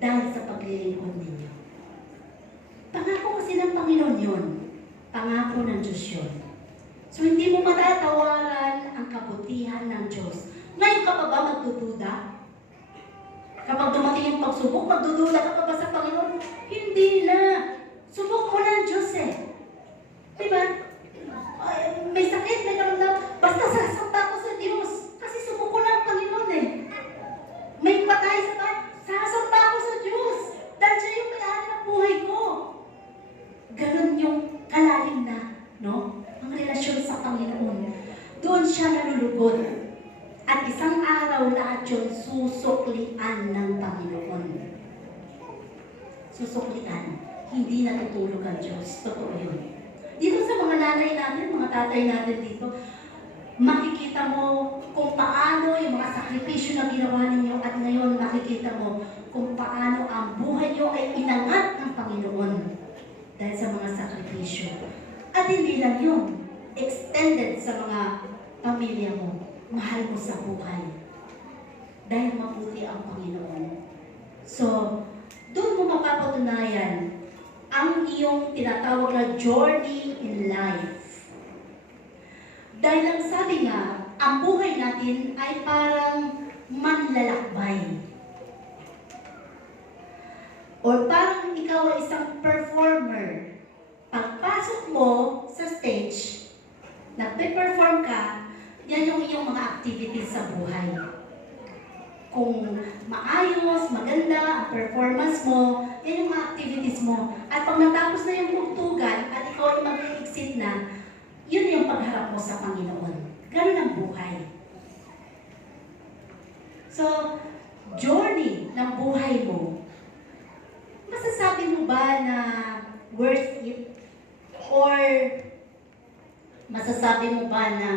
Dahil sa paglilingkod ninyo. Pangako kasi ng Panginoon yun. Pangako ng Diyos yun. So hindi mo matatawaran ang kabutihan ng Diyos. Ngayon ka pa ba magdududa? Kapag dumating yung pagsubok, magdududa ka pa ba sa Panginoon? Hindi na. Subok mo na ang Diyos eh. Diba? May sakit, may karamdam. Basta sasamba ko sa Diyos. Kasi subok ko na ang Panginoon eh. May patay sa bahay. Sasamba ko sa Diyos. Dahil siya yung may-ari ng buhay ko. Ganon yung kalalim na, no? Ang relasyon sa Panginoon. Doon siya nalulugod. At isang araw lahat yun susuklian ng Panginoon. Susuklian. Hindi natutulog ang Diyos. Totoo yun. Dito sa mga nanay natin, mga tatay natin dito, makikita mo kung paano yung mga sakripisyo na ginawa ninyo at ngayon makikita mo kung paano ang buhay nyo ay inangat ng Panginoon dahil sa mga sakripisyo. At hindi lang yun. Extended sa mga pamilya mo. Mahal mo sa buhay. Dahil mabuti ang Panginoon. So, doon mo mapapatunayan ang iyong tinatawag na journey in life. Dahil ang sabi nga, ang buhay natin ay parang manlalakbay. O parang ikaw ay isang performer. Pagpasok mo sa stage, nagpe-perform ka, yan yung iyong mga activities sa buhay. Kung maayos, maganda ang performance mo, yan yung mga activities mo. At pag natapos na yung tugtugan at ikaw ay mag-exit na, yun yung pagharap mo sa Panginoon. Ganun ang buhay. So, journey ng buhay mo, masasabi mo ba na worth it? Or masasabi mo ba na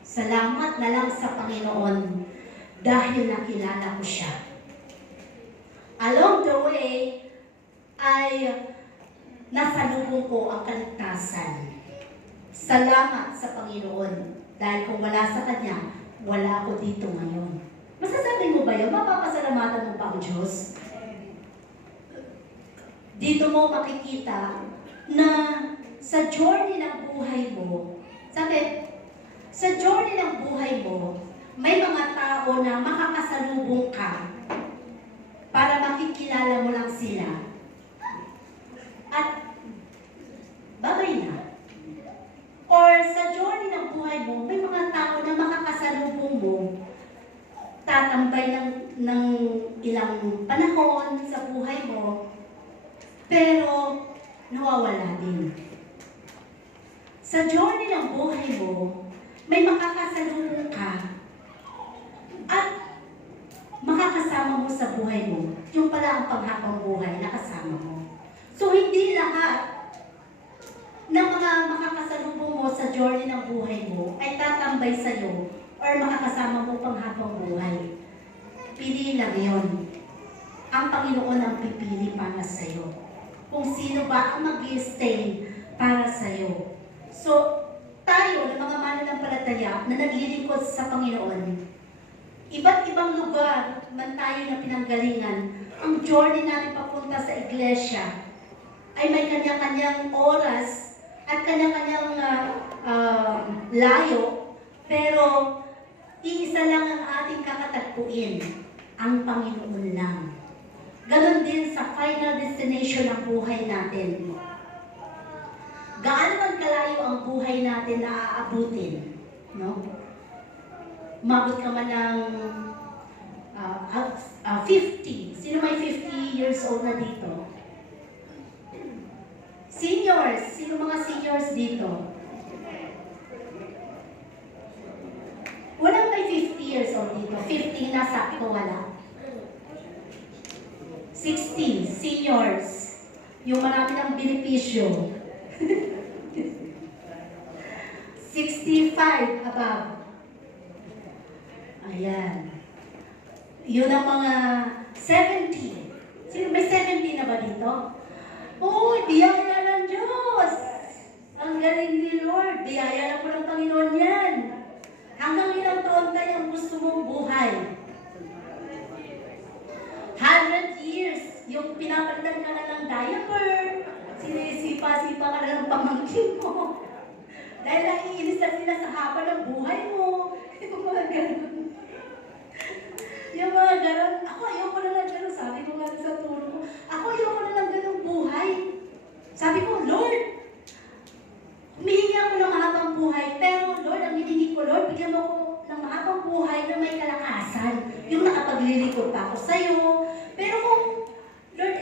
salamat na lang sa Panginoon dahil nakilala ko siya? Along the way, ay nasalubong ko ang kaligtasan. Salamat sa Panginoon dahil kung wala sa Kanya, wala ako dito ngayon. Masasabi mo ba yun? Mapapasalamatan mo pa ang Diyos? Dito mo makikita na sa journey ng buhay mo, sabi, sa journey ng buhay mo, may mga tao na makakasalubong ka para makikilala mo lang sila. At babay na. Or sa journey ng buhay mo, may mga tao na makakasalubong mo, tatambay ng ilang panahon sa buhay mo, pero nawawala din. Sa journey ng buhay mo, may makakasalubong ka at makakasama mo sa buhay mo. Yung pala ang panghabang buhay na kasama mo. So, hindi lahat ng mga makakasalubong mo sa journey ng buhay mo ay tatambay sa'yo or makakasama mo panghabang buhay. Pili lang yun. Ang Panginoon ang pipili para sa'yo. Kung sino ba ang mag-i-stay para sa'yo. So, tayo, ng mga mananampalataya na naglilingkod sa Panginoon, iba't ibang lugar man tayo na pinanggalingan, ang journey natin papunta sa iglesia ay may kanya-kanyang oras at kanya-kanyang layo, pero iisa lang ang ating kakatagpuin, ang Panginoon lang. Ganon din sa final destination ng buhay natin. Gaano man kalayo ang buhay natin na aabutin, no? Umabot ka man ng 50. Sino may 50 years old na dito? Seniors. Sino mga seniors dito? Walang may 50 years old dito. 50 na sakto, wala. 60. Seniors. Yung marami ng benepisyo. 65 above. Ayan. Yun ang mga 70. Sino may 70 na ba dito? Oh, biyaya ng Diyos! Ang galing ni Lord. Biyaya na po ng Panginoon yan. Hanggang ilang taon tayo ang gusto mong buhay? 100 years. Yung pinapalitan ka na ng diaper. Sinisipa-sipa ka na ng pamangkin mo. Dahil naiinis na sila sa haba ng buhay mo. Yung mga ganun. Yung mga ganun. Ako, ayoko na lang ganun. Sabi ko nga sa tulong ko, ako ayoko na lang ganun buhay. Sabi ko, Lord, humihingi ako ng mahabang buhay. Pero Lord, ang hiningi ko, Lord, bigyan mo ako ng mahabang buhay na may kalakasan. Yung nakapaglilingkod pa ako sa'yo. Pero kung, Lord,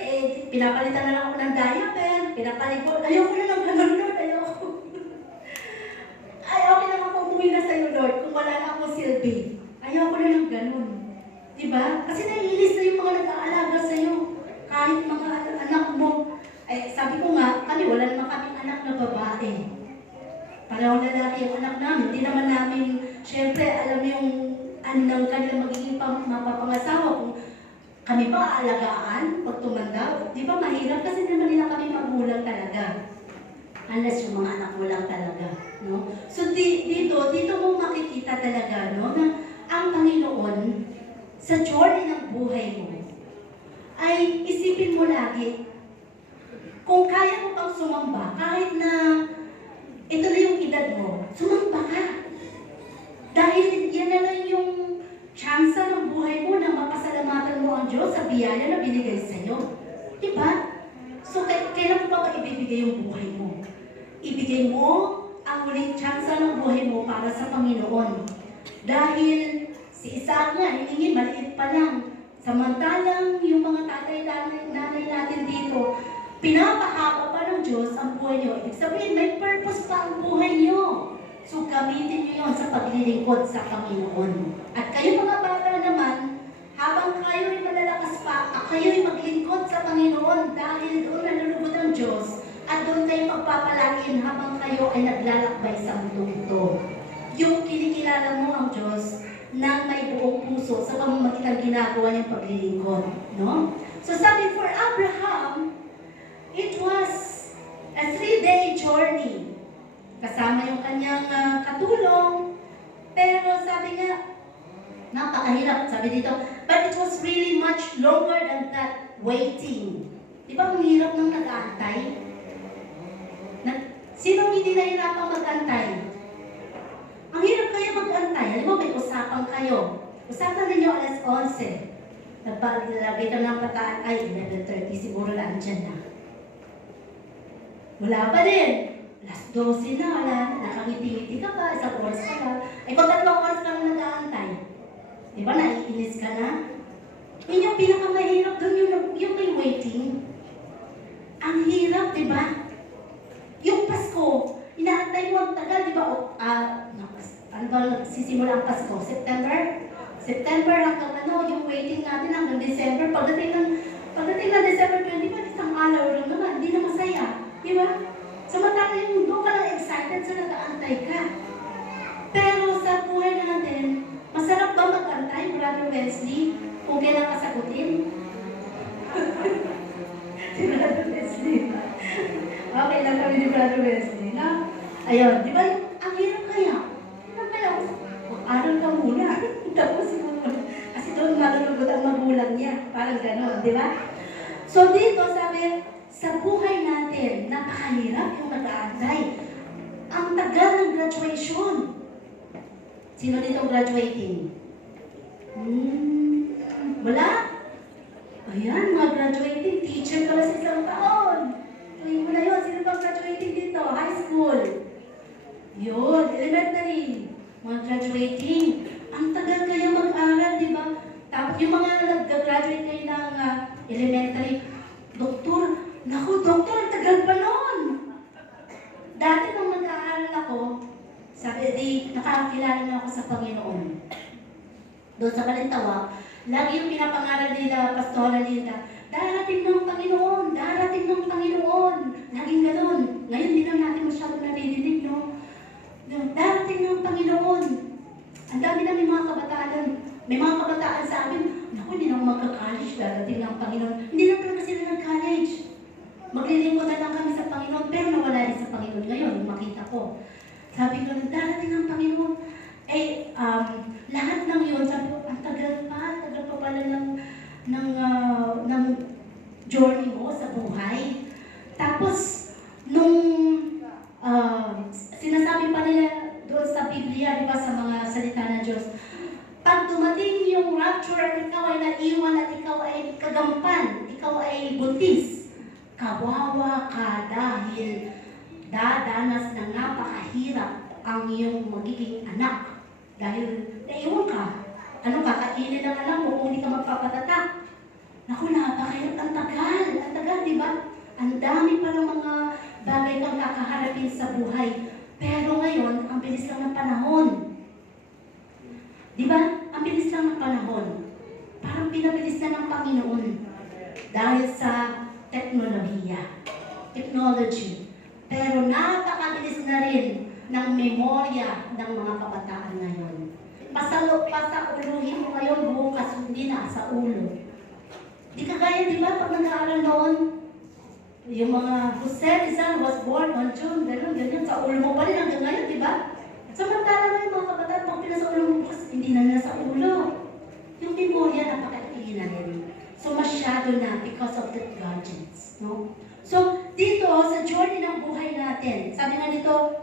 pinapalitan na lang ako ng diaper, pinapalikod, ayoko na lang ganun, Lord, ayoko. Ay, okay lang ako umuwi na sa'yo, Lord, kung wala na akong silbi. Ayoko na lang ganun. Diba? Kasi naiinis na yung mga nag-aalaga sa'yo. Kahit mga anak mo. Sabi ko nga, kami wala naman kaming anak na babae. Parang lalaki yung anak namin. Hindi naman namin, syempre, alam yung ano ng kanilang magiging mapapangasawa. Kung kami pa aalagaan, pag tumanda, di ba mahirap? Kasi naman nila kami magulang talaga. Unless yung mga anak mo lang talaga. No? So dito mo makikita talaga, no, na ang Panginoon, sa journey ng buhay mo, ay isipin mo lagi, kung kaya mo pang sumamba, kahit na ito na yung edad mo, sumamba ka. Dahil yan na lang yung tsansa ng buhay mo na mapasalamatan mo ang Diyos sa biyaya na binigay sa'yo. Diba? So, kailan mo pa ba ibibigay yung buhay mo? Ibigay mo ang uling tsansa ng buhay mo para sa Panginoon. Dahil si Isaac nga, hiningi, maliit pa lang. Samantalang yung mga tatay-nanay natin dito, pinapahaba pa ng Diyos ang buhay nyo. Ibig sabihin, may purpose pa ang buhay nyo. So, gamitin nyo yun sa paglilingkod sa Panginoon. At kayo mga bata naman, habang kayo ay malalakas pa, kayo ay maglingkod sa Panginoon dahil doon nalulugod ang Diyos at doon kayo magpapalagin habang kayo ay naglalakbay sa mundong ito. Yung kinikilala mo ang Diyos na may buong puso sa pamamagitan ginagawa niyang paglilingkod. No? So sabi for Abraham, it was a 3-day journey. Kasama yung kanyang katulong. Pero sabi nga, napakahirap. Sabi dito, but it was really much longer than that waiting. Di ba ang hirap ng nag-aantay? Sinong hindi nahirapang mag-antay? Ang hirap kaya mag-antay. Alam mo, may usapan kayo. Usapan ninyo alas 11. Nagpalagay ka ng pataan, ay, 11:30, siguro lang dyan na. Wala pa din. Alas 12 na, wala na. Nakangiti-ngiti ka pa, isang oras ka pa. Ay, kung 3 oras ka na nag-aantay. Di ba, naiinis ka na? Yun yung pinakamahirap doon, yung may waiting. Ang hirap, di ba? Yung Pasko, inaantay mo ang tagal, di ba? Ano ba nagsisimula ang Pasko? September hanggang yung waiting natin hanggang December. Pagdating ng December 25, isang araw lang naman, hindi na masaya. Di ba? Samantala yung doon ka lang excited sa nag-aantay ka. Pero sa buhay natin, masarap ba mag-antay, Brother Wesley? Kung kailan ka sagutin? Si Brother Wesley. Okay lang kami ni Brother Wesley, na? Ayun, di ba? Ang hirap kaya. Aral ka muna. Tapos kasi doon malulugod ang magulang niya. Parang gano'n. Di ba? So dito sabi, sa buhay natin, napakahirap yung nag-aantay. Ang tagal ng graduation. Sino dito graduating? Wala? Ayan, mga graduating. Teacher ka lang sa isang taon. Tuwing mo na yun. Sino bang graduating dito? High school. Yun, elementary. Mga graduating. Ang tagal kayo mag-aral, di ba? Tapos yung mga nag-graduate kayo ng elementary, Doktor, naku, Doktor, ang tagal pa noon. Dati nung nag-aaral ako, sabi, nakakilala na ako sa Panginoon. Doon sa Balintawak, lagi yung pinapangaral nila, Pastora Linda, darating ng Panginoon, darating ng Panginoon. Laging ganun. Ngayon, hindi na natin masyado nadidinig, no? Darating ng Panginoon. Ang dami na may mga kabataan. May mga kabataan sa amin, naku, hindi na magka-college, darating ng Panginoon. Hindi na talaga sila ng-college. Maglilingkod na lang kami sa Panginoon, pero nawala rin sa Panginoon ngayon, makita ko. Sabi ko, darating ng Panginoon. Lahat ng yun, sabi ko, ang tagal pa pala ng journey mo sa buhay. Tapos, nung sinasabi pa nila doon sa Biblia, di ba, sa mga salita ng Diyos, pag dumating yung rapture at ikaw ay naiwan at ikaw ay kagampan, ikaw ay buntis, kawawa ka dahil dadanas na napakahirap ang iyong magiging anak. Dahil naiwan ka. Ano kakainin ang alam mo kung hindi ka magpapatatak? Naku, napakahirap. Ang tagal, di ba? Ang dami pa ng mga bagay kang kakaharapin sa buhay. Pero ngayon, ang bilis lang ng panahon. Di ba? Ang bilis lang ng panahon. Parang pinabilis na ng Panginoon. Dahil sa technology. Pero napakabilis na rin ng memorya ng mga kabataan ngayon. Pasauluhin mo ngayon, bukas hindi na sa ulo. Di kagaya, di ba, pag nag-aaral noon, yung mga Jose Rizal was born on June, ganyan, sa ulo mo pa rin hanggang ngayon, di ba? Samantala na yung mga kabataan, pag pinasa ulo mo, bukas hindi na nila sa ulo. Yung memorya, napakaigin na rin. So, masyado na because of the gadgets, no? So, dito, sa journey ng buhay natin, sabi nga dito,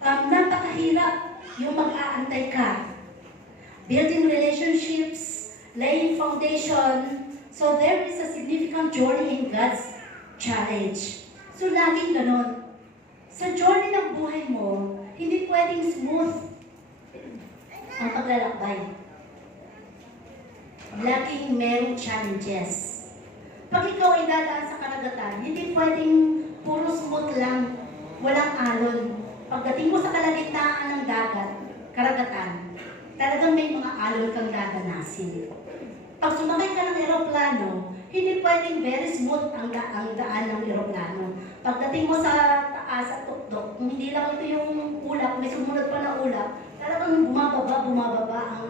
napakahirap yung mag-aantay ka. Building relationships, laying foundation. So there is a significant journey in God's challenge. So laging ganon. Sa journey ng buhay mo, hindi pwedeng smooth ang paglalakbay. Laging merong challenges. Pag ikaw ay dadaan sa karagatan, hindi pwedeng puro smooth lang, walang alon. Pagdating mo sa kalagitnaan ng karagatan, talagang may mga alon kang dadanasin. Pag sumakay ka ng eroplano, hindi pwedeng very smooth ang daan ng eroplano. Pagdating mo sa taas at tuktok, kung hindi lang ito yung ulap, may sumunod pa na ulap, talagang bumababa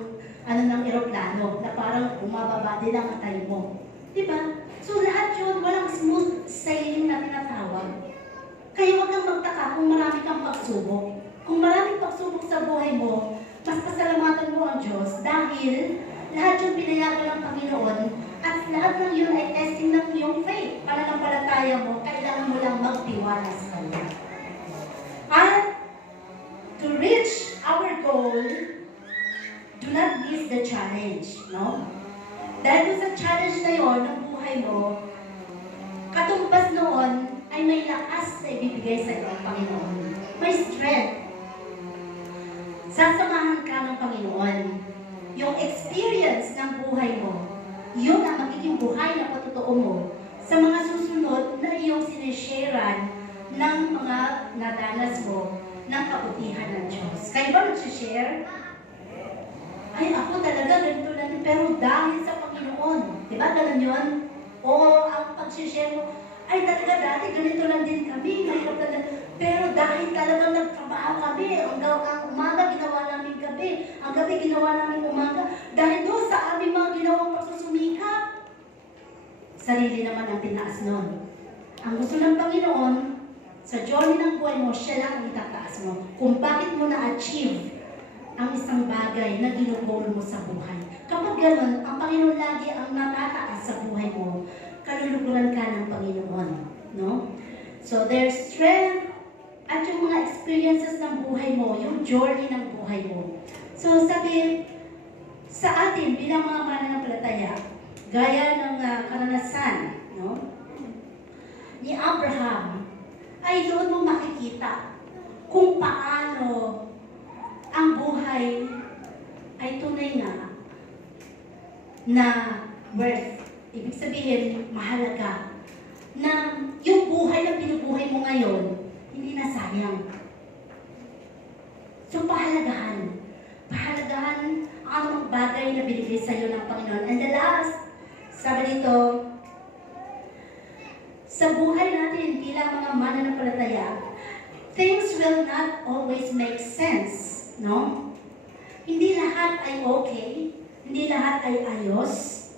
ang ng eroplano, na parang bumababa din ang atay mo. Diba? So lahat yun, walang smooth sailing na tinatawag. Kaya huwag kang magtaka kung marami kang pagsubok. Kung maraming pagsubok sa buhay mo, mas pasalamatan mo ang Diyos dahil lahat yung pinayagan ng Panginoon at lahat ng yun ay testing ng iyong faith. Pananampalataya mo, kailangan mo lang magtiwala sa Kanya. At to reach our goal, do not miss the challenge, no? Dahil sa challenge na yun ng buhay mo, katumbas noon ay may lakas na ibibigay sa iyo ng Panginoon. May strength. Sasamahan ka ng Panginoon. Yung experience ng buhay mo, yun ang magiging buhay na patotoo mo sa mga susunod na iyong sinesharean ng mga nadanas mo ng kabutihan ng Diyos. Kayo ba nagsishare? Ay, ako talaga ganito lang, pero dahil sa Panginoon. Diba? Ganun yun? O ang pag-share mo, ay talaga dati ganito lang din kami, mahirap talaga. Pero dahil talagang nagtrabaho kami, ang umaga ginawa namin gabi, ang gabi ginawa namin umaga, dahil doon sa aming mga ginawang pagsusumikap, sarili naman ang tinaas nun. Ang gusto ng Panginoon, sa journey ng buhay mo, siya lang ang itataas mo. Kung bakit mo na-achieve ang isang bagay na ginugol mo sa buhay. Kapag gano'n, ang Panginoon lagi ang natataas sa buhay mo, kaluluguran ka ng Panginoon. No? So there's strength at yung mga experiences ng buhay mo, yung journey ng buhay mo. So sabi, sa atin bilang mga mananampalataya, gaya ng karanasan, no, ni Abraham, ay doon mo makikita kung paano ang buhay ay tunay nga na worth. Ibig sabihin, mahalaga. Na yung buhay na binubuhay mo ngayon, hindi na sayang. So, pahalagahan. Pahalagahan ang anumang bagay na binigay sa iyo ng Panginoon. And the last, sabi dito, sa buhay natin bilang mga mananampalataya, things will not always make sense, no? Hindi lahat ay okay, hindi lahat ay ayos.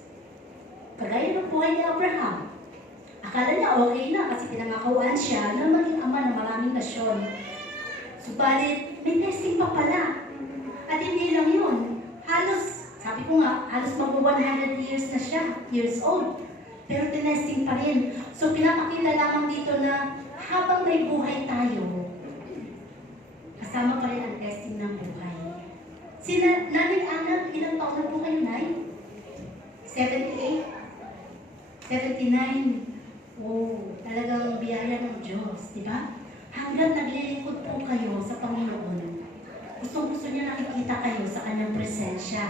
Kagaya ng buhay ni Abraham. Akala niya okay na kasi pinangakauan siya na maging ama ng maraming nasyon. Subalit, may testing pa pala. At hindi lang yun. Halos, sabi ko nga, halos mag-100 years na siya, years old. Pero tinesting pa rin. So, pinapakita lamang dito na habang may buhay tayo, kasama pa rin ang testing ng buhay. Si Nanay Ana, ilang taon na po kayo, Nay? 78? 79? Oh, talagang biyaya ng Diyos, di ba? Hanggang naglilingkod po kayo sa Panginoon. Gusto-gusto niya nakikita kayo sa kanyang presensya,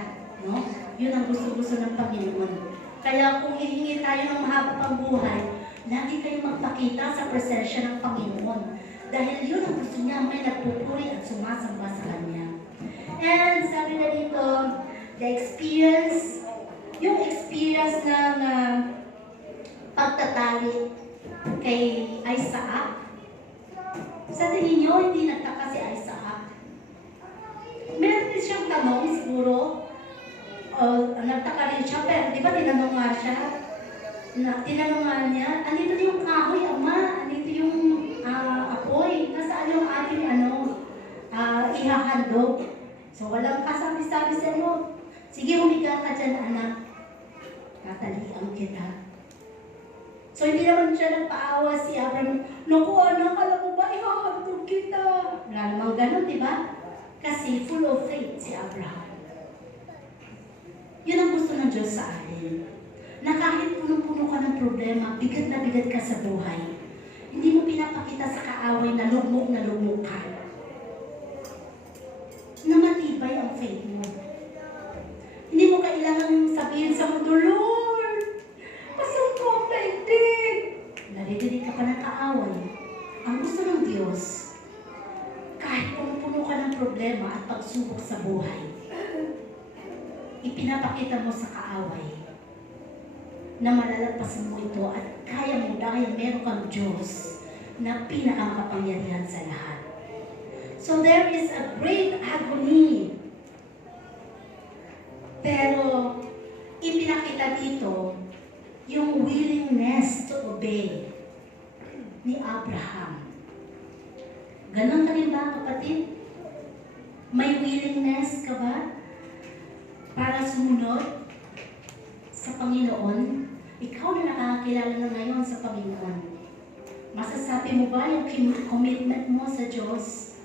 no? Yun ang gusto-gusto ng Panginoon. Kaya kung hihingi tayo ng mahaba pang buhay, lagi kayong magpakita sa presensya ng Panginoon. Dahil yun ang gusto niya, may nagpupuri at sumasamba sa Kanya. And sabi na dito, the experience, yung experience ng pagtatali kay Isaac, sa tingin nyo, hindi nagtaka si Isaac. Meron din siyang tanong siguro, nagtaka rin siya, pero di ba tinanong nga siya? Tinanong nga niya, andito yung kahoy, Ama, andito yung apoy, nasaan yung ating ihahandog? So walang kasabi-sabi sa iyo. Sige, humiga ka dyan, anak. Tatalian kita. So hindi naman siya nagpaawa si Abraham, naku anak, alam mo ba, ihahandog kita. Wala namang ganun, di ba? Kasi full of faith si Abraham. Yun ang gusto ng Diyos sa atin. Na kahit punong-puno ka ng problema, bigat na bigat ka sa buhay, hindi mo pinapakita sa kaaway na lugmok ka. Na matibay ang faith mo. Hindi mo kailangan sabihin sa mundo, Lord, pasok ko ang daigdig. Naridinig ka pa ng kaaway. Ang gusto ng Diyos, kahit punong-puno ka ng problema at pagsubok sa buhay, ipinapakita mo sa kaaway na malalagpasan mo ito at kaya mo dahil meron kang Diyos na pinakamakapangyarihan sa lahat. So there is a great agony. Pero ipinakita dito yung willingness to obey ni Abraham. Ganon ka rin ba, kapatid? May willingness ka ba para sumunod sa Panginoon? Ikaw na nakakakilala na ngayon sa Panginoon. Masasabi mo ba yung commitment mo sa Diyos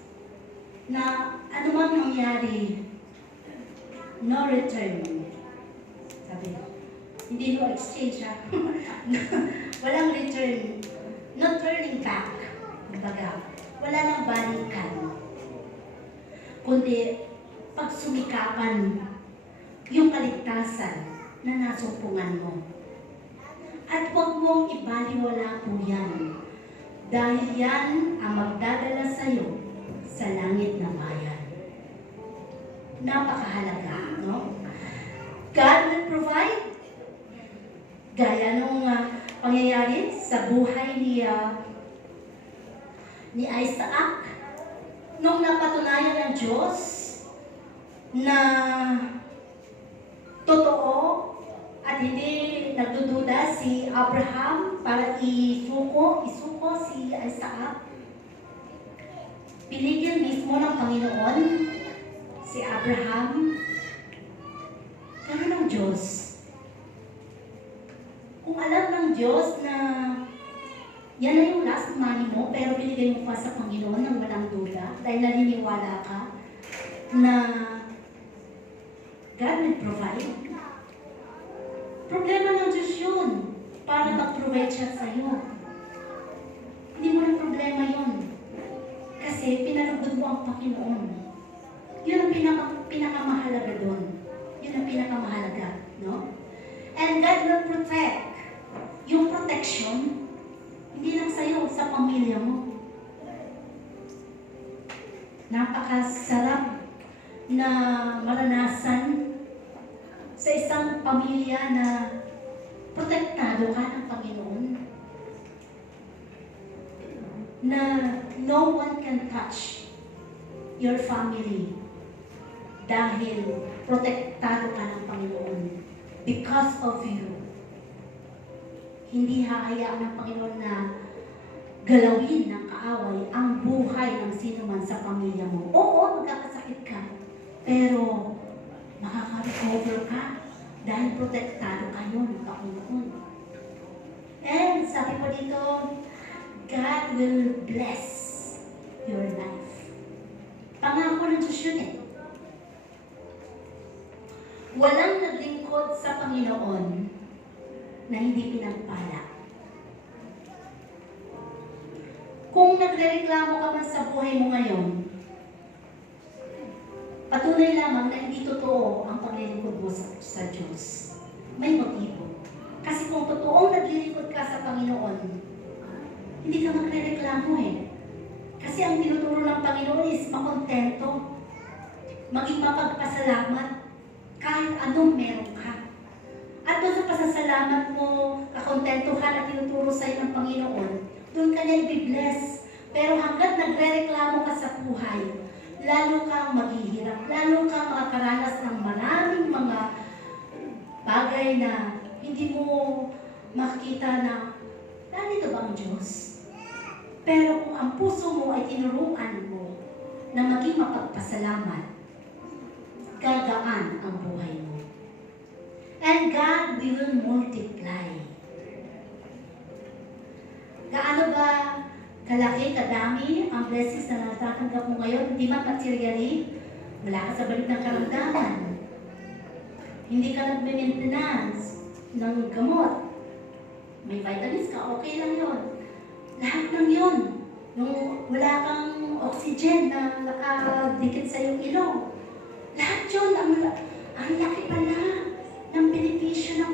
na ano man mangyari, no return. Sabi, hindi no exchange ha. Walang return. No turning back. Kumbaga, wala nang balikan. Kundi, pagsumikapan yung kaligtasan na nasumpungan mo. At huwag mong ibaliwala po yan. Dahil yan ang magdadala sa iyo sa langit na bayan. Napakahalaga, no? God will provide. Gaya nung pangyayari sa buhay ni Isaac, nung napatunayan ng Diyos na totoo at hindi nagdududa si Abraham para isuko si Isaac. Binigyan mismo ng Panginoon si Abraham, gano'n ang Diyos. Kung alam ng Diyos na yan na yung last money mo, pero binigay mo pa sa Panginoon ng walang duda, dahil naniniwala ka na God will provide. Problema ng Diyos yun, para mag-provide siya sa'yo. Hindi mo na problema yun. Kasi pinalugod mo ang Panginoon. Yun ang pinakamahalaga doon. Yun ang pinakamahalaga, no? And God will protect. Yung protection, hindi lang sa'yo, sa pamilya mo. Napakasarap na maranasan sa isang pamilya na protektado ka ng Panginoon. Na no one can touch your family dahil protektado ka ng Panginoon because of you. Hindi hahayaan ng Panginoon na galawin ng kaaway ang buhay ng sino man sa pamilya mo. Oo, magkakasakit ka, pero makaka-recover ka dahil protektado kayo ng Panginoon. And sabi po dito, God will bless your life. Pangako ng Diyos yun eh. Walang naglingkod sa Panginoon na hindi pinagpala. Kung nagrereklamo ka man sa buhay mo ngayon, patunay lamang na hindi totoo ang paglilingkod mo sa Diyos. May motibo. Kasi kung totoong naglilingkod ka sa Panginoon, hindi ka magrereklamo eh. Kasi ang tinuturo ng Panginoon is makontento, maging mapagpasalamat, kahit anong meron ka. At doon sa pasasalamat mo, kakontentuhan at tinuturo sa'yo ng Panginoon, doon ka niya i-bless. Pero hanggat nagre-reklamo ka sa buhay, lalo kang maghihirap, lalo kang makakaranas ng maraming mga bagay na hindi mo makikita na nandito ba ang Diyos? Pero kung ang puso mo ay tinuruan mo na maging mapagpasalamat, gagaan ang buhay mo. And God will multiply. Gaano ba kalaki, kadami ang blessings na natatanggap mo ngayon? Hindi man materially, wala ka sa balik ng karamdaman. Hindi ka nagme-maintenance ng gamot. May vitamins ka, okay lang yun. Lahat ng yun. Nung wala kang oxygen na nakadikit sa iyong ilong. Lahat yun, ang laki pala ng benepisyo ng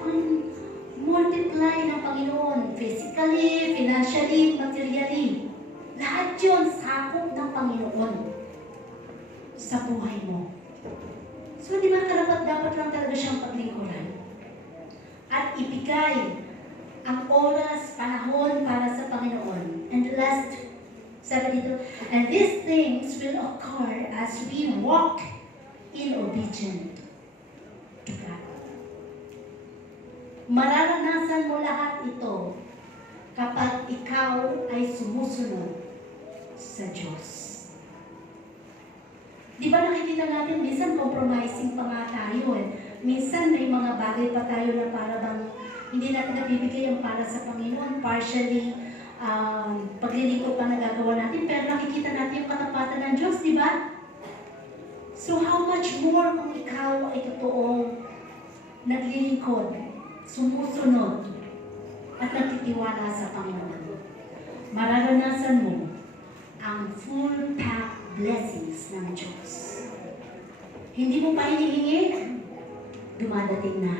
multiply ng Panginoon. Physically, financially, materially. Lahat yun, sakop ng Panginoon sa buhay mo. So, di ba dapat lang talaga siyang paglingkuran? At ibigay ang oras, panahon para sa Panginoon. And the last, sabi dito, and these things will occur as we walk in obedience to God. Mararanasan mo lahat ito kapag ikaw ay sumusunod sa Diyos. Di ba nakikita natin, minsan compromising pa nga tayo eh. Minsan may mga bagay pa tayo na para bang hindi natin nabibigay ang para sa Panginoon. Partially, paglilingkod pa nagagawa natin, pero nakikita natin yung katapatan ng Diyos, di ba? So how much more kung ikaw ay totoong naglilingkod, sumusunod, at nagtitiwala sa Panginoon. Mararanasan mo ang full pack blessings ng Diyos. Hindi mo pa hinihingi, dumadating na.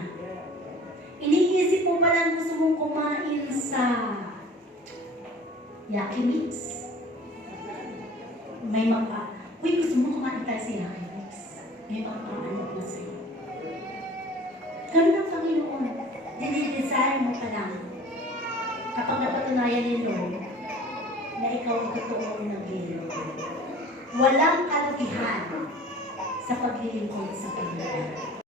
Iniisip mo pala gusto mong kumain sa Yaki Mix. May gusto mo kumain tayo sa Yaki Mix. May magpapaanap na sa'yo. Ganun ang Panginoon. Dinidesire mo pa lang. Kapag napatunayan ni Lord na ikaw ang totoong naglilingkod. Walang kalugihan sa paglilingkod sa Panginoon.